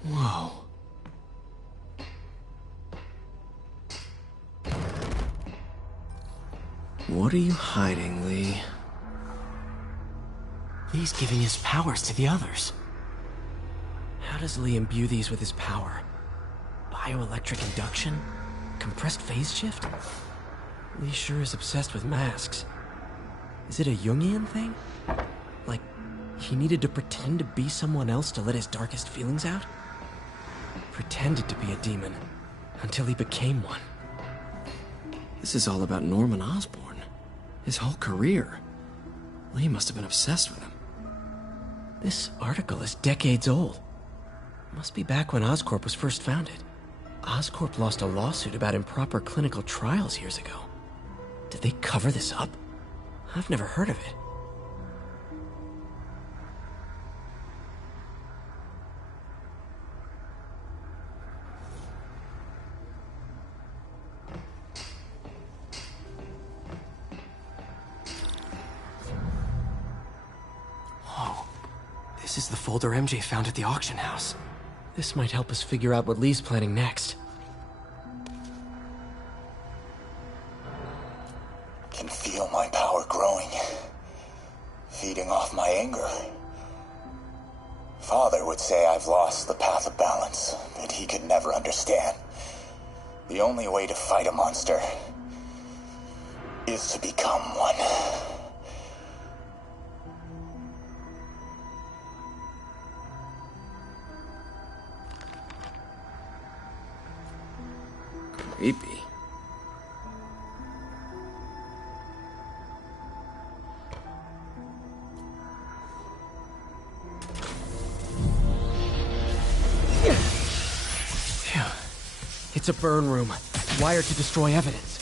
Whoa. What are you hiding, Lee? Lee's giving his powers to the others. How does Lee imbue these with his power? Bioelectric induction? Compressed phase shift? Lee sure is obsessed with masks. Is it a Jungian thing? Like, he needed to pretend to be someone else to let his darkest feelings out? Pretended to be a demon, until he became one. This is all about Norman Osborn. His whole career. Lee must have been obsessed with him. This article is decades old. Must be back when Oscorp was first founded. Oscorp lost a lawsuit about improper clinical trials years ago. Did they cover this up? I've never heard of it. This is the folder MJ found at the auction house. This might help us figure out what Lee's planning next. Can feel my power growing, feeding off my anger. Father would say I've lost the path of balance that he could never understand. The only way to fight a monster is to become one. Creepy. Phew. It's a burn room, wired to destroy evidence.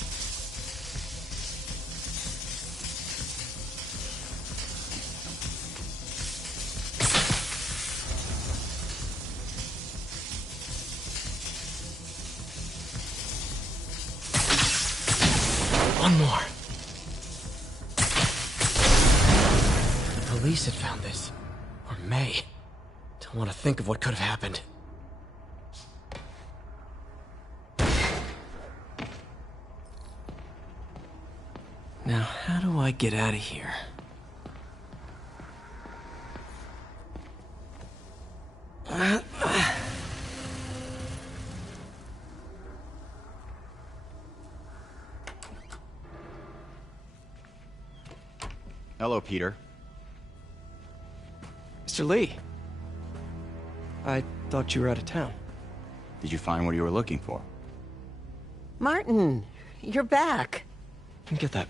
One more. The police had found this. Or May. Don't want to think of what could have happened. Now, how do I get out of here? Hello, Peter. Mr. Lee. I thought you were out of town. Did you find what you were looking for? Martin, you're back. Get that.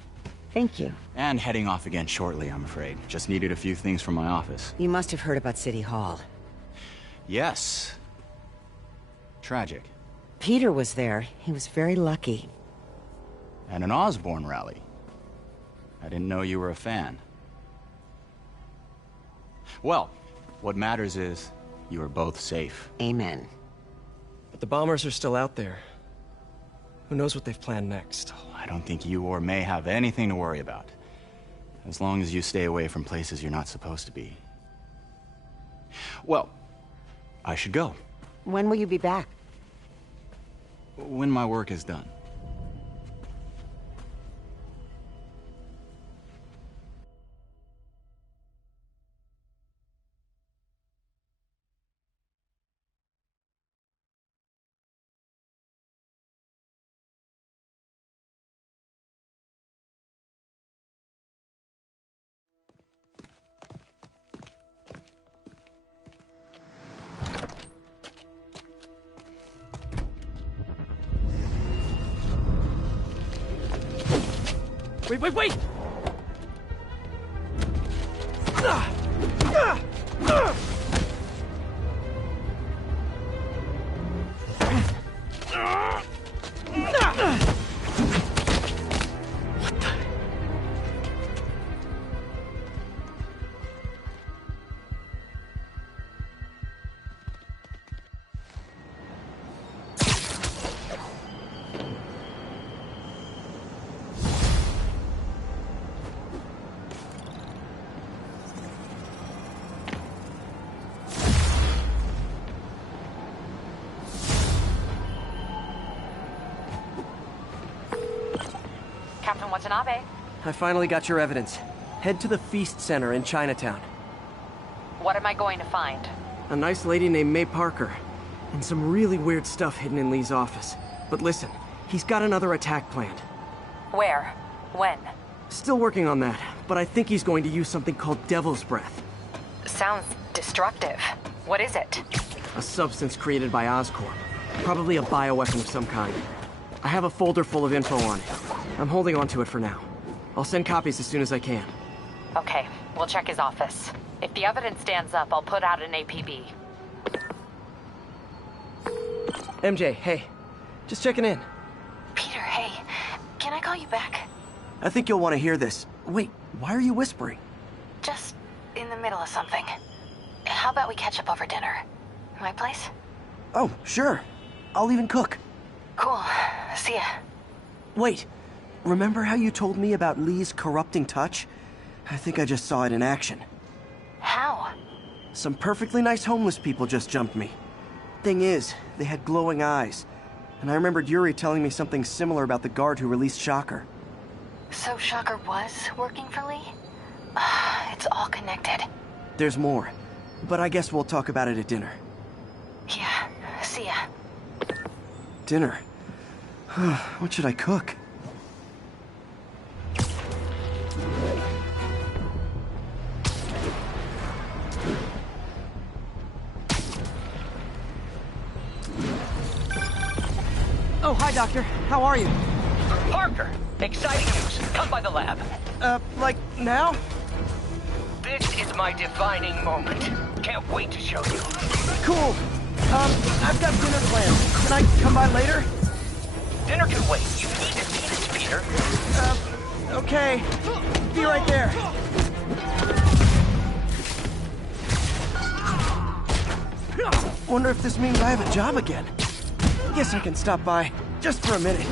Thank you. And heading off again shortly, I'm afraid. Just needed a few things from my office. You must have heard about City Hall. Yes. Tragic. Peter was there. He was very lucky. At an Osborn rally. I didn't know you were a fan. Well, what matters is you are both safe. Amen. But the bombers are still out there. Who knows what they've planned next? I don't think you or May have anything to worry about. As long as you stay away from places you're not supposed to be. Well, I should go. When will you be back? When my work is done. Wait! Captain Watanabe. I finally got your evidence. Head to the Feast Center in Chinatown. What am I going to find? A nice lady named May Parker. And some really weird stuff hidden in Lee's office. But listen, he's got another attack planned. Where? When? Still working on that, but I think he's going to use something called Devil's Breath. Sounds destructive. What is it? A substance created by Oscorp. Probably a bioweapon of some kind. I have a folder full of info on it. I'm holding on to it for now. I'll send copies as soon as I can. Okay, we'll check his office. If the evidence stands up, I'll put out an APB. MJ, hey. Just checking in. Peter, hey. Can I call you back? I think you'll want to hear this. Wait, why are you whispering? Just in the middle of something. How about we catch up over dinner? My place? Oh, sure. I'll even cook. Cool. See ya. Wait. Remember how you told me about Lee's corrupting touch? I think I just saw it in action. How? Some perfectly nice homeless people just jumped me. Thing is, they had glowing eyes. And I remembered Yuri telling me something similar about the guard who released Shocker. So Shocker was working for Lee? It's all connected. There's more. But I guess we'll talk about it at dinner. Yeah, see ya. Dinner? What should I cook? Oh, hi, Doctor. How are you? Parker, exciting news. Come by the lab. Like now? This is my defining moment. Can't wait to show you. Cool. I've got dinner planned. Can I come by later? Dinner can wait. You need to see this, Peter. Okay. Be right there. Wonder if this means I have a job again. Guess I can stop by, just for a minute.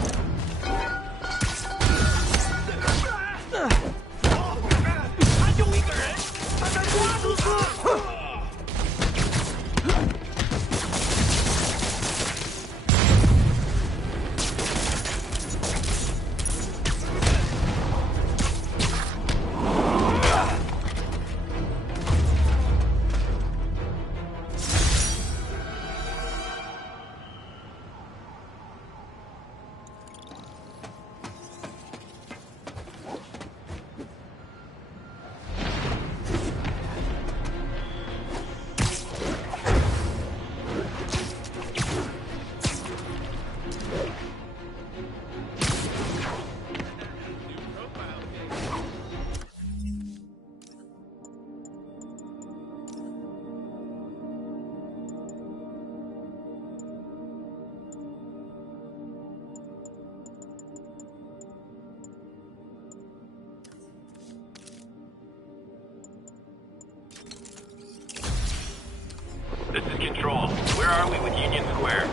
This is Control. Where are we with Union Square?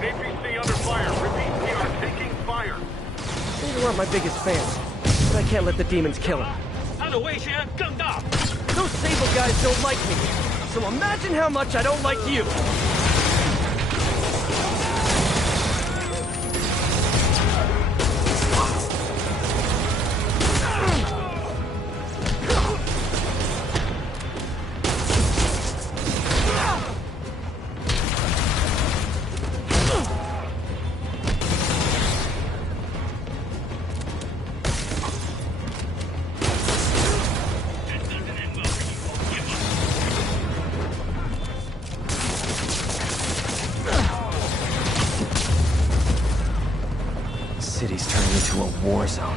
APC under fire. Repeat, we are taking fire. They weren't my biggest fans, but I can't let the demons kill him. 他的威胁更大。 Those Sable guys don't like me, so imagine how much I don't like you. City's turning into a war zone.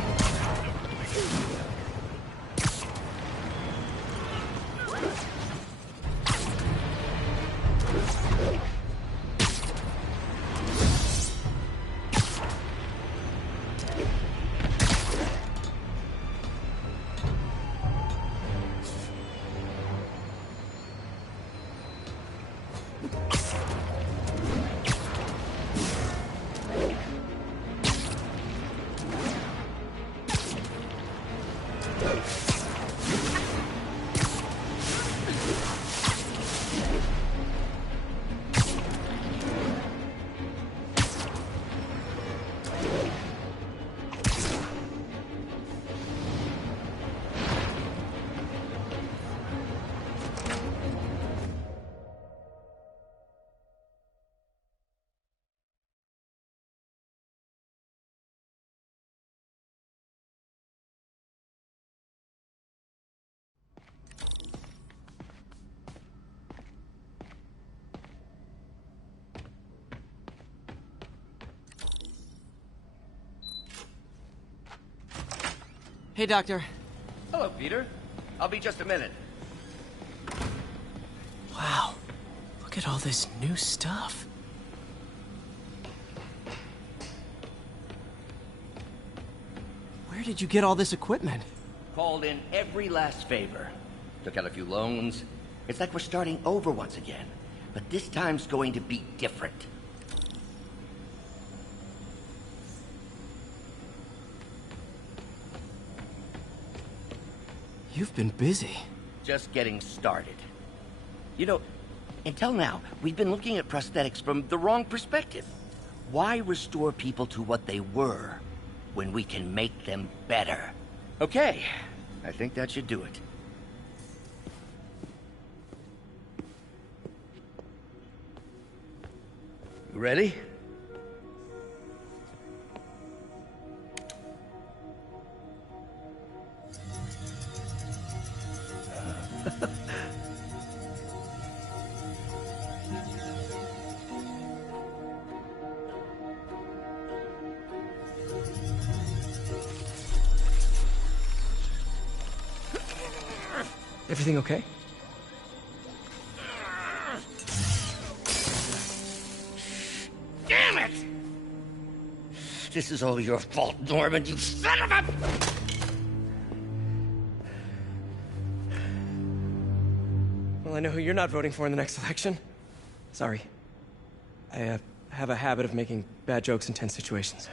Hey, Doctor. Hello, Peter. I'll be just a minute. Wow. Look at all this new stuff. did you get all this equipment? Called in every last favor. Took out a few loans. It's like we're starting over once again. But this time's going to be different. You've been busy. Just getting started. You know, until now, we've been looking at prosthetics from the wrong perspective. Why restore people to what they were when we can make them better? Okay, I think that should do it. You ready? Everything okay? Damn it! This is all your fault, Norman, you son of a... Well, I know who you're not voting for in the next election. Sorry. I have a habit of making bad jokes in tense situations.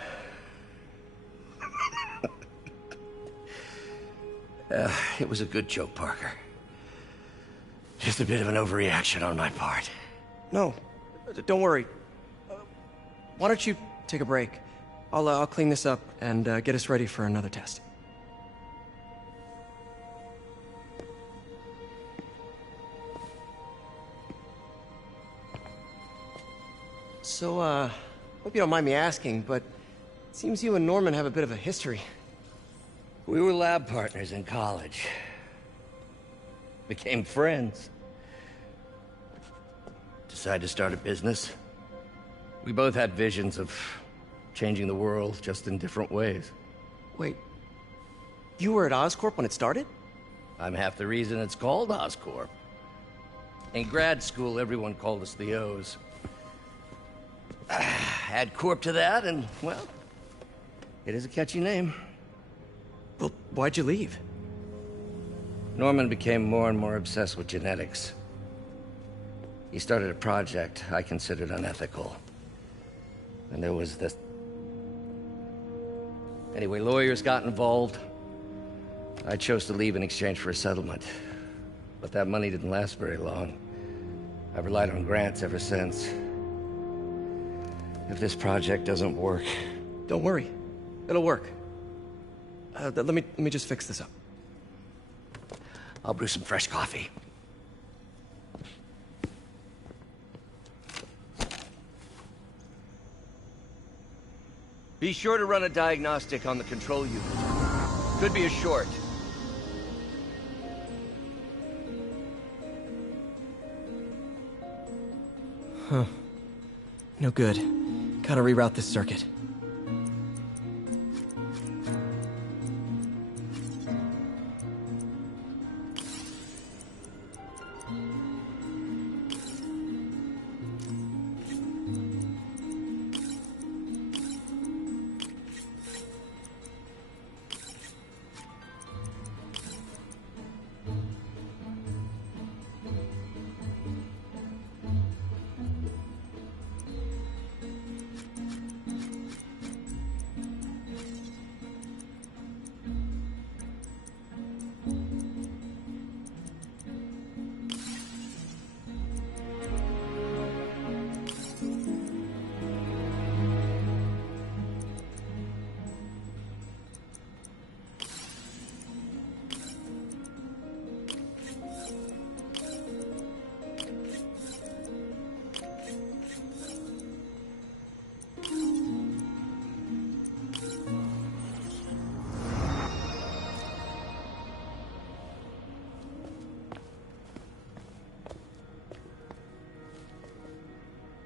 It was a good joke, Parker. Just a bit of an overreaction on my part. No, don't worry. Why don't you take a break? I'll clean this up and get us ready for another test. So, hope you don't mind me asking, but it seems you and Norman have a bit of a history. We were lab partners in college. Became friends. Decided to start a business. We both had visions of changing the world, just in different ways. Wait, you were at Oscorp when it started? I'm half the reason it's called Oscorp. In grad school, everyone called us the O's. Add Corp to that, and, well, it is a catchy name. Well, why'd you leave? Norman became more and more obsessed with genetics. He started a project I considered unethical. And there was this... Anyway, lawyers got involved. I chose to leave in exchange for a settlement. But that money didn't last very long. I've relied on grants ever since. If this project doesn't work... Don't worry. It'll work. Let me just fix this up. I'll brew some fresh coffee. Be sure to run a diagnostic on the control unit. Could be a short. Huh. No good. Gotta reroute this circuit.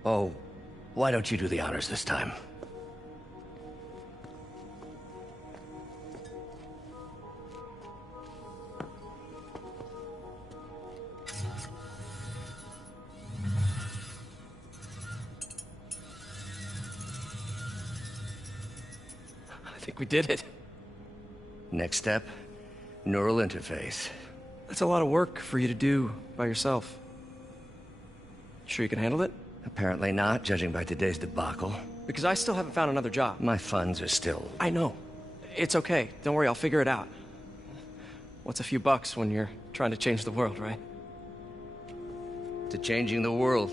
Oh, why don't you do the honors this time? I think we did it. Next step, neural interface. That's a lot of work for you to do by yourself. Sure you can handle it? Apparently not, judging by today's debacle. Because I still haven't found another job. My funds are still... I know. It's okay. Don't worry, I'll figure it out. What's a few bucks when you're trying to change the world, right? To changing the world.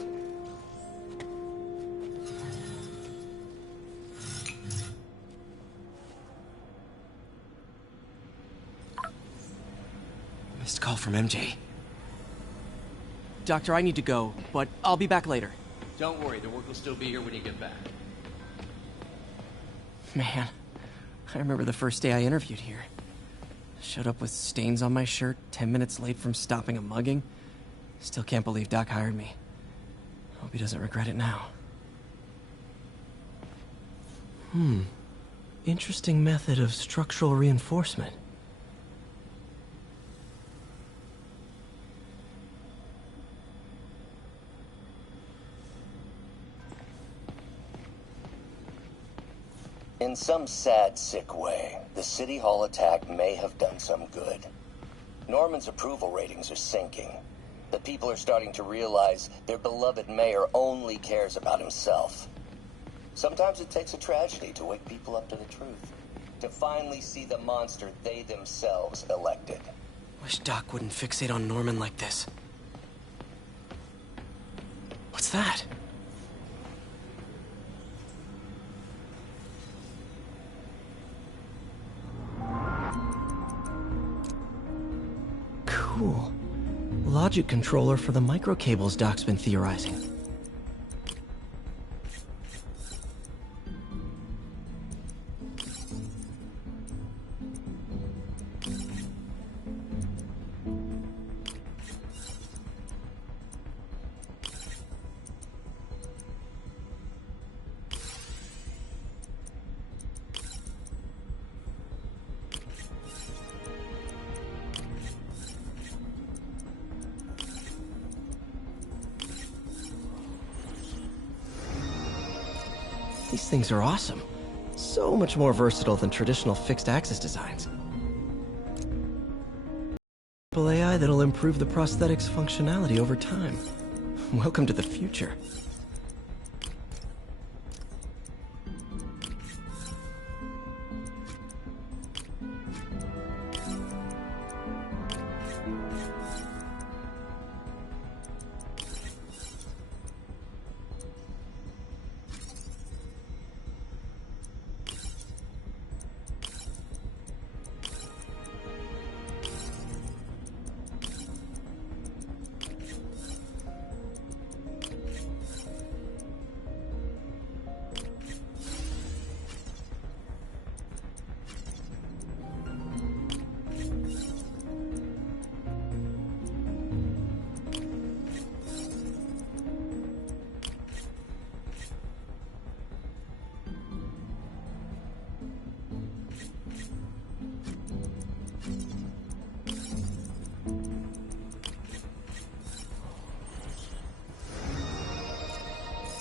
Missed call from MJ. Doctor, I need to go, but I'll be back later. Don't worry, the work will still be here when you get back. Man, I remember the first day I interviewed here. Showed up with stains on my shirt, 10 minutes late from stopping a mugging. Still can't believe Doc hired me. Hope he doesn't regret it now. Interesting method of structural reinforcement. In some sad, sick way, the City Hall attack may have done some good. Norman's approval ratings are sinking. The people are starting to realize their beloved mayor only cares about himself. Sometimes it takes a tragedy to wake people up to the truth, to finally see the monster they themselves elected. Wish Doc wouldn't fixate on Norman like this. What's that? Cool. Logic controller for the microcables Doc's been theorizing. These things are awesome. So much more versatile than traditional fixed-axis designs. AI that'll improve the prosthetics' functionality over time. Welcome to the future.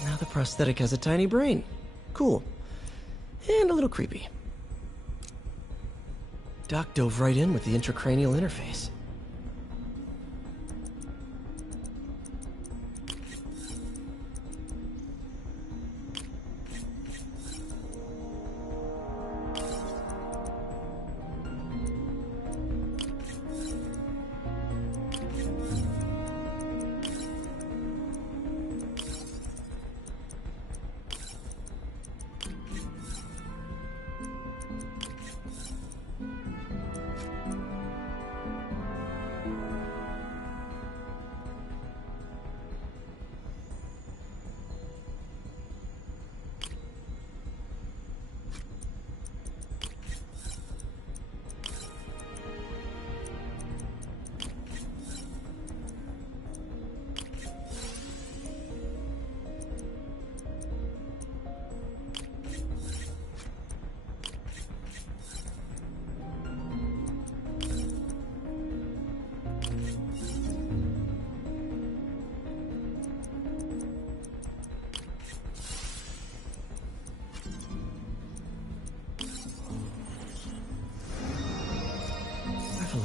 Now the prosthetic has a tiny brain. Cool. And a little creepy. Doc dove right in with the intracranial interface.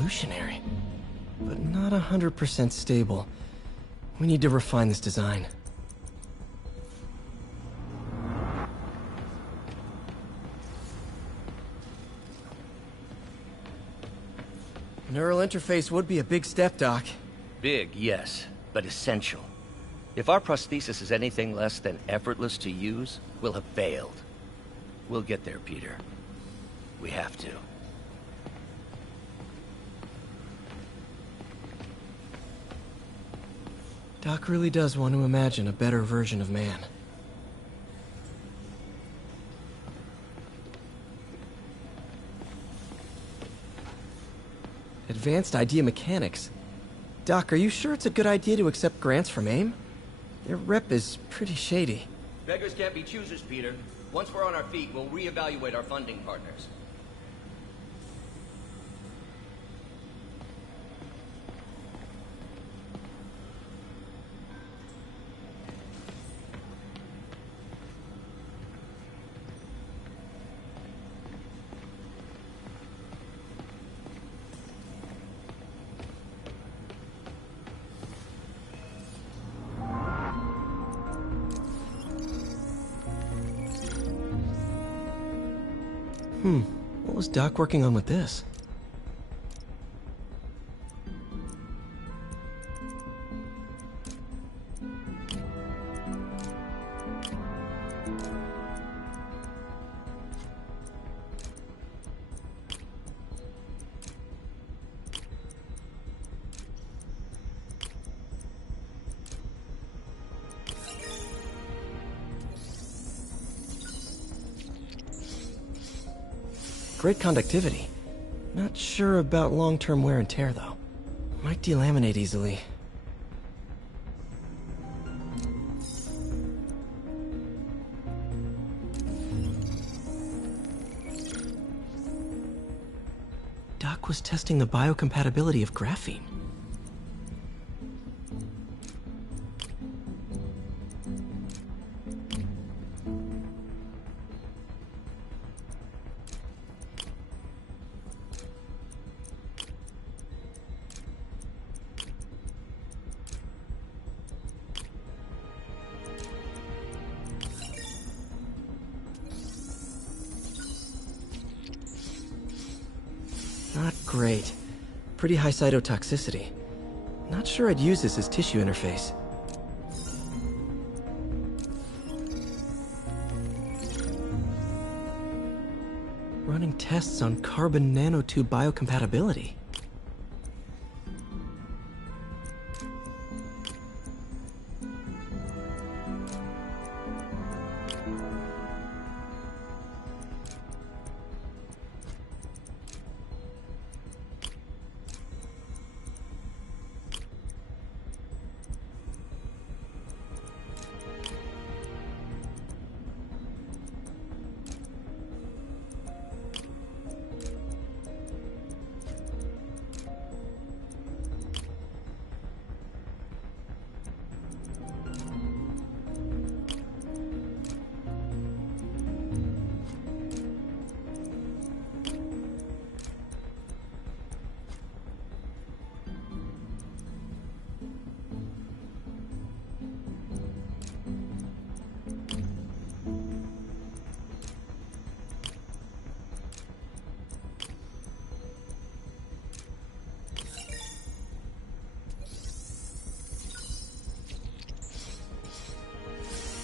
revolutionary, but not 100% stable. We need to refine this design. Neural interface would be a big step, Doc. Big, yes, but essential. If our prosthesis is anything less than effortless to use, we'll have failed. We'll get there, Peter. We have to. Doc really does want to imagine a better version of man. Advanced idea mechanics. Doc, are you sure it's a good idea to accept grants from AIM? Their rep is pretty shady. Beggars can't be choosers, Peter. Once we're on our feet, we'll reevaluate our funding partners. What was Doc working on with this? Great conductivity. Not sure about long-term wear and tear, though. Might delaminate easily. Doc was testing the biocompatibility of graphene. Not great. Pretty high cytotoxicity. Not sure I'd use this as tissue interface. Running tests on carbon nanotube biocompatibility.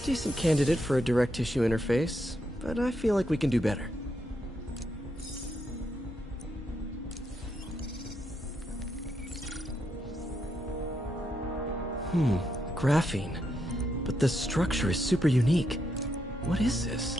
Decent candidate for a direct tissue interface, but I feel like we can do better. Graphene. But the structure is super unique. What is this?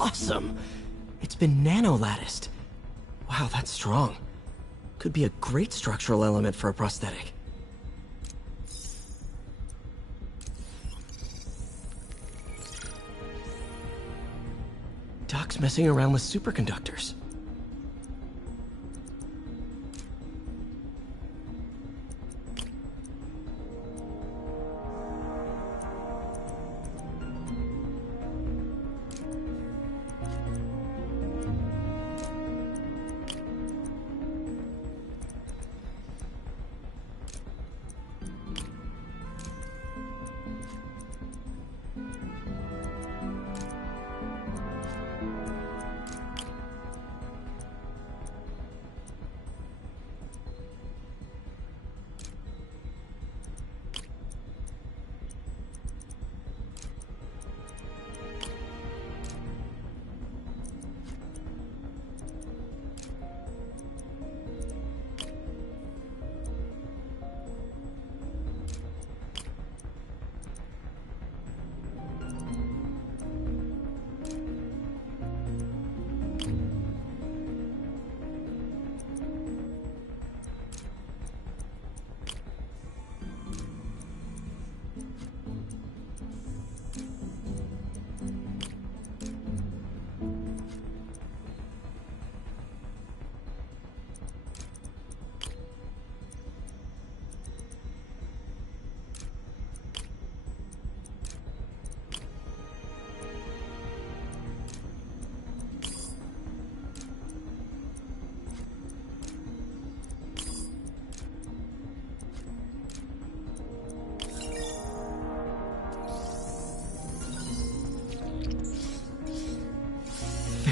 awesome. It's been nano-latticed. Wow, that's strong. Could be a great structural element for a prosthetic. Doc's messing around with superconductors.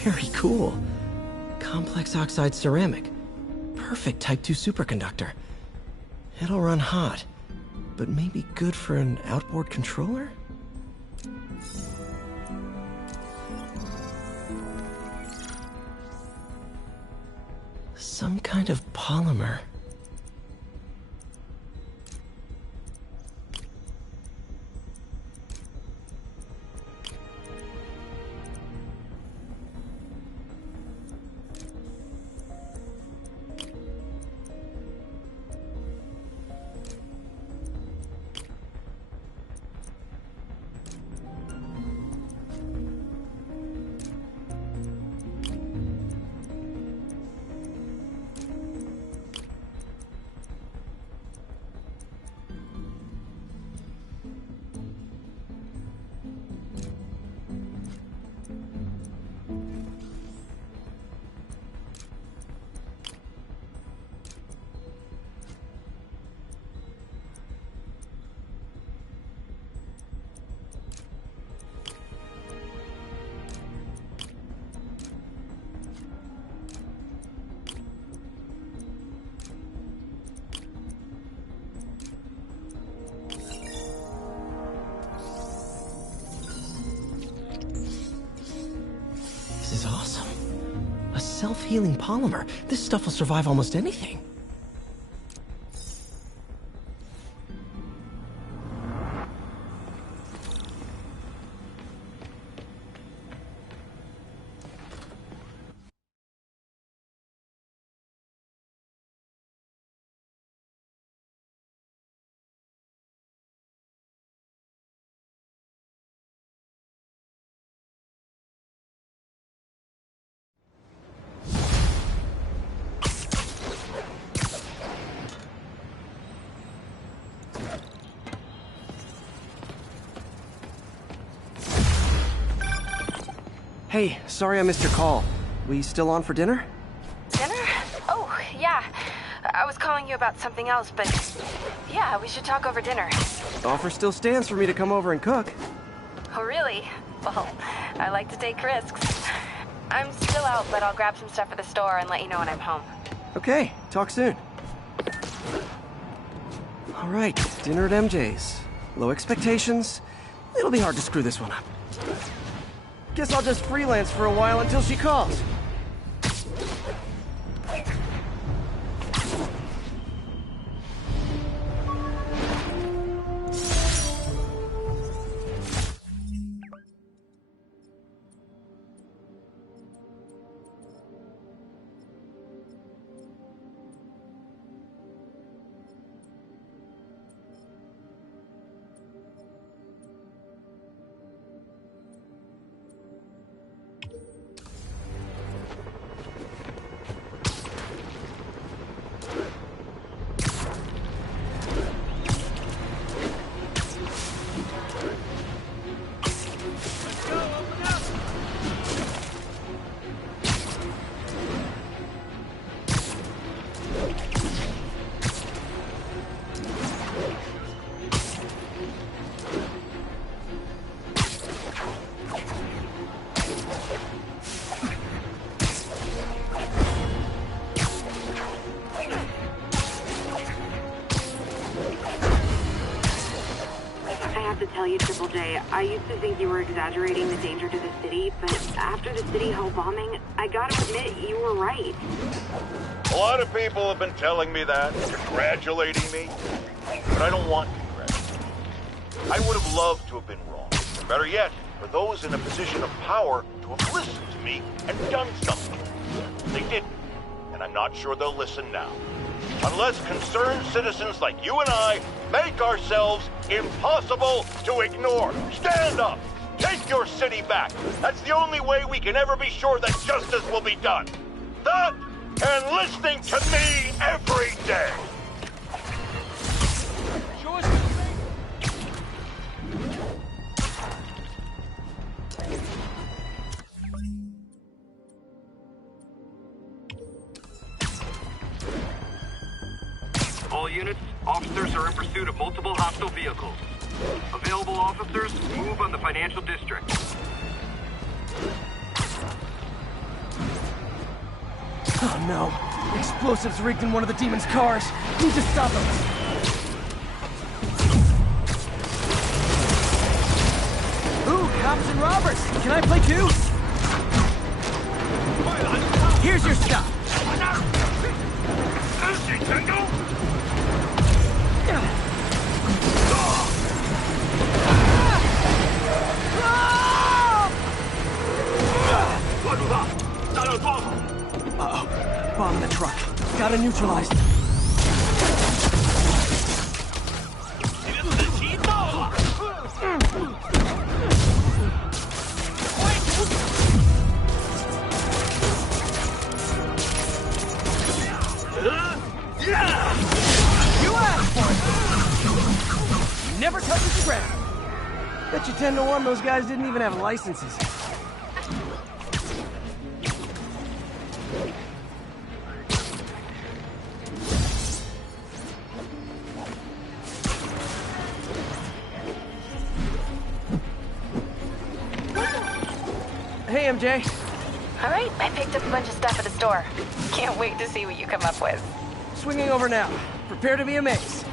Very cool. Complex oxide ceramic. Perfect Type 2 superconductor. It'll run hot, but maybe good for an outboard controller? Some kind of polymer. This is awesome. A self-healing polymer. This stuff will survive almost anything. Hey, sorry I missed your call. We still on for dinner? Dinner? Oh, yeah. I was calling you about something else, but yeah, we should talk over dinner. Offer still stands for me to come over and cook. Oh, really? Well, I like to take risks. I'm still out, but I'll grab some stuff at the store and let you know when I'm home. Okay, talk soon. All right, dinner at MJ's. Low expectations. It'll be hard to screw this one up. Guess I'll just freelance for a while until she calls. Jay, I used to think you were exaggerating the danger to the city, but after the City Hall bombing, I gotta admit, you were right. A lot of people have been telling me that, congratulating me, but I don't want congratulations. I would have loved to have been wrong. Or better yet, for those in a position of power to have listened to me and done something. They didn't, and I'm not sure they'll listen now. Unless concerned citizens like you and I make ourselves impossible to ignore. Stand up! Take your city back! That's the only way we can ever be sure that justice will be done. That and listening to me every day! All units, officers are in pursuit of multiple hostile vehicles. Available officers, move on the financial district. Oh no. Explosives rigged in one of the demon's cars. Need to stop them. Ooh, cops and robbers. Can I play too? Here's your stuff. Uh-oh. Bomb in the truck. Gotta neutralize. You asked for it! Never touches the ground. Bet you 10 to 1 those guys didn't even have licenses. Hey, MJ. All right, I picked up a bunch of stuff at the store. Can't wait to see what you come up with. Swinging over now. Prepare to be amazed.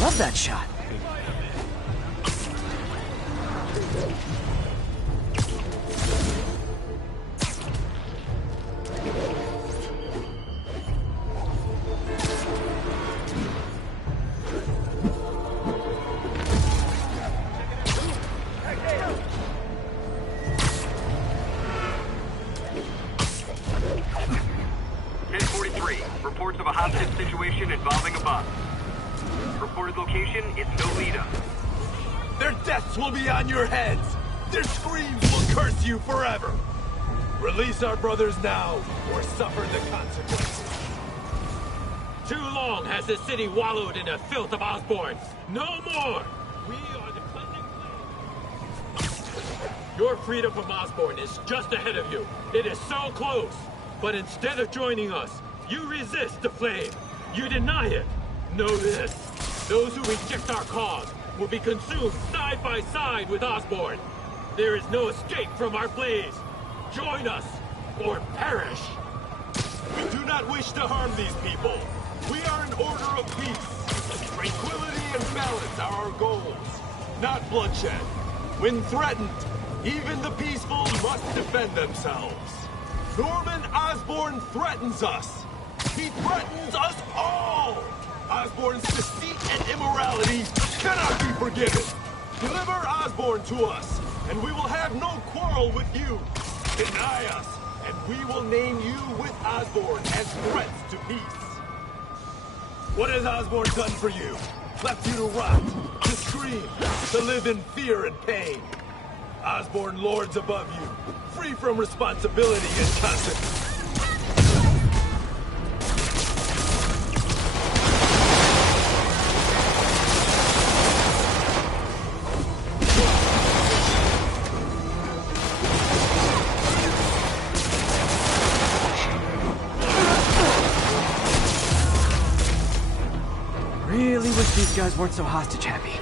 Love that shot. Reports of a hostage situation involving a bomb. Reported location is Nolita. Their deaths will be on your heads! Their screams will curse you forever! Release our brothers now, or suffer the consequences. Too long has the city wallowed in the filth of Osborn. No more! We are the cleansing flame. Your freedom from Osborn is just ahead of you. It is so close. But instead of joining us, you resist the flame. You deny it. Know this. Those who reject our cause will be consumed side by side with Osborn. There is no escape from our blaze. Join us, or perish. We do not wish to harm these people. We are an order of peace. Tranquility and balance are our goals, not bloodshed. When threatened, even the peaceful must defend themselves. Norman Osborn threatens us. He threatens us all! Osborn's deceit and immorality cannot be forgiven! Deliver Osborn to us, and we will have no quarrel with you. Deny us, and we will name you with Osborn as threats to peace. What has Osborn done for you? Left you to rot, to scream, to live in fear and pain. Osborn lords above you, free from responsibility and consequence. Really wish these guys weren't so hostage happy.